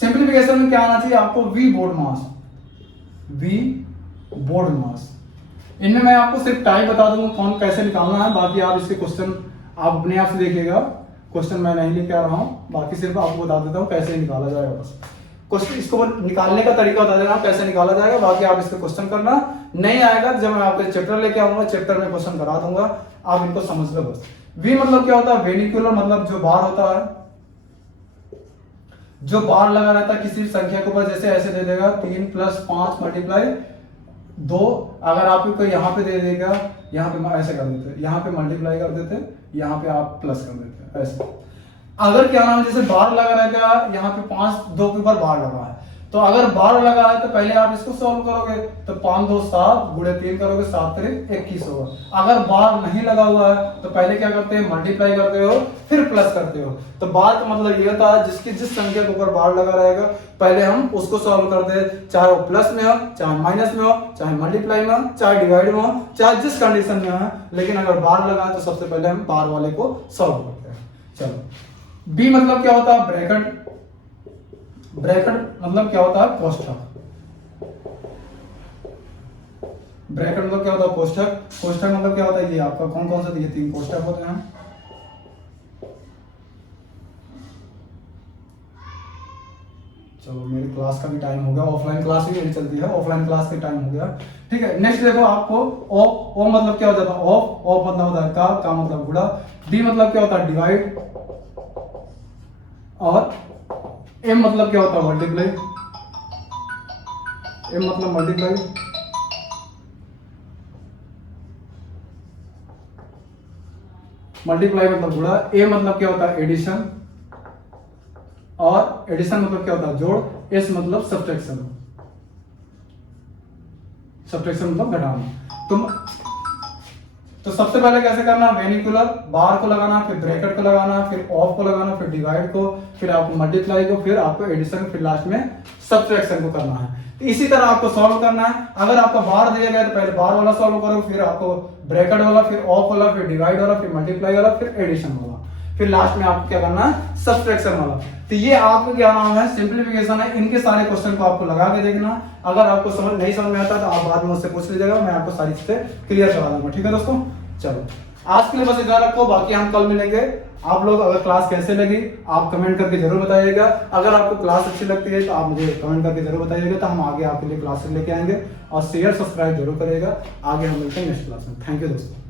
सिंप्लीफिकेशन में क्या आना चाहिए आपको, वी बोर्ड मास। इनमें मैं आपको सिर्फ टाइप बता दूंगा कौन कैसे निकालना है, बाकी आप इसके क्वेश्चन आप अपने आप से देखिएगा, क्वेश्चन मैं नहीं लेके आ रहा हूँ, बाकी सिर्फ आपको बता देता हूँ कैसे निकाला जाएगा। बस क्वेश्चन इसको निकालने का तरीका बता देना कैसे निकाला जाएगा, बाकी आप इसका क्वेश्चन करना। नहीं आएगा जब मैं आपके चैप्टर लेके आऊंगा, चैप्टर में क्वेश्चन करा दूंगा, आप इनको समझ लो बस। वी मतलब क्या होता है, वेनिकुलर मतलब जो बार होता है, जो बार लगा रहता है किसी भी संख्या के ऊपर, जैसे ऐसे दे देगा 3 + 5 × 2, अगर आपको कोई यहाँ पे दे देगा, यहाँ पे ऐसे कर देते, यहाँ पे मल्टीप्लाई कर देते, यहाँ पे आप प्लस कर देते ऐसे। अगर क्या नाम है जैसे बार लगा रहेगा, यहाँ पे 5 2 के ऊपर बार लगा है, तो अगर बार लगा है तो पहले आप इसको सॉल्व करोगे, तो 5 2 7 गुणे 3 करोगे, 7 3 21 होगा। अगर बार नहीं लगा हुआ है तो पहले क्या करते हैं, मल्टीप्लाई करते हो फिर प्लस करते हो। तो बार का मतलब ये होता है जिसकी जिस संख्या के ऊपर बार लगा रहेगा पहले हम उसको सॉल्व करते हैं, चाहे वो प्लस में हो, चाहे माइनस में हो, चाहे मल्टीप्लाई में हो, चाहे डिवाइड में हो, चाहे जिस कंडीशन में हो, लेकिन अगर बार लगा है तो सबसे पहले हम बार वाले को सॉल्व करते हैं। चलो, बी मतलब क्या होता है, ब्रैकेट मतलब क्या होता है, कोष्ठक। ब्रैकेट मतलब क्या होता है, कोष्ठक मतलब क्या होता है, ये आपका कौन कौन सा, ये 3 कोष्ठक होते हैं। चलो मेरी क्लास का भी टाइम हो गया, ऑफलाइन क्लास भी मेरी चलती है, ऑफलाइन क्लास का टाइम हो गया। ठीक है, नेक्स्ट देखो आपको ओ मतलब क्या होता है, ऑफ मतलब होता है का मतलब गुणा। डी मतलब क्या होता है, डिवाइड। और एम मतलब क्या होता है, मल्टीप्लाई। एम मतलब मल्टीप्लाई। मल्टीप्लाई मतलब गुणा, ए मतलब क्या होता है एडिशन, और एडिशन मतलब क्या होता है जोड़, एस मतलब सब्ट्रैक्शन, सब्ट्रैक्शन मतलब घटाना। तो सबसे पहले कैसे करना, वेनिकुलर बार को लगाना, फिर ब्रैकेट को लगाना, फिर ऑफ को लगाना, फिर डिवाइड को, फिर आपको मल्टीप्लाई को, फिर आपको एडिशन, फिर लास्ट में सब्ट्रैक्शन को करना है। तो इसी तरह आपको सॉल्व करना है। अगर आपको बार दिया गया तो पहले बार वाला सॉल्व करो, फिर आपको ब्रैकेट वाला, फिर ऑफ वाला, फिर डिवाइड वाला, फिर मल्टीप्लाई वाला, फिर एडिशन वाला, फिर लास्ट में आपको क्या करना है सब्ट्रैक्शन वाला। तो ये आपको क्या नाम है सिंप्लीफिकेशन है। इनके सारे क्वेश्चन को आपको लगा के देखना। अगर आपको समझ नहीं समझ में आता तो आप बाद में मुझसे पूछ लीजिएगा, मैं आपको सारी चीजें क्लियर करा दूंगा। ठीक है दोस्तों, चलो आज के लिए बस इतना रखो, बाकी हम कल मिलेंगे। आप लोग अगर क्लास कैसे लगी आप कमेंट करके जरूर बताइएगा। अगर आपको क्लास अच्छी लगती है तो आप मुझे कमेंट करके जरूर बताइएगा, तो हम आगे आपके लिए क्लासेस लेके आएंगे। और शेयर सब्सक्राइब जरूर करिएगा। आगे हम मिलते हैं नेक्स्ट क्लास में। थैंक यू दोस्तों।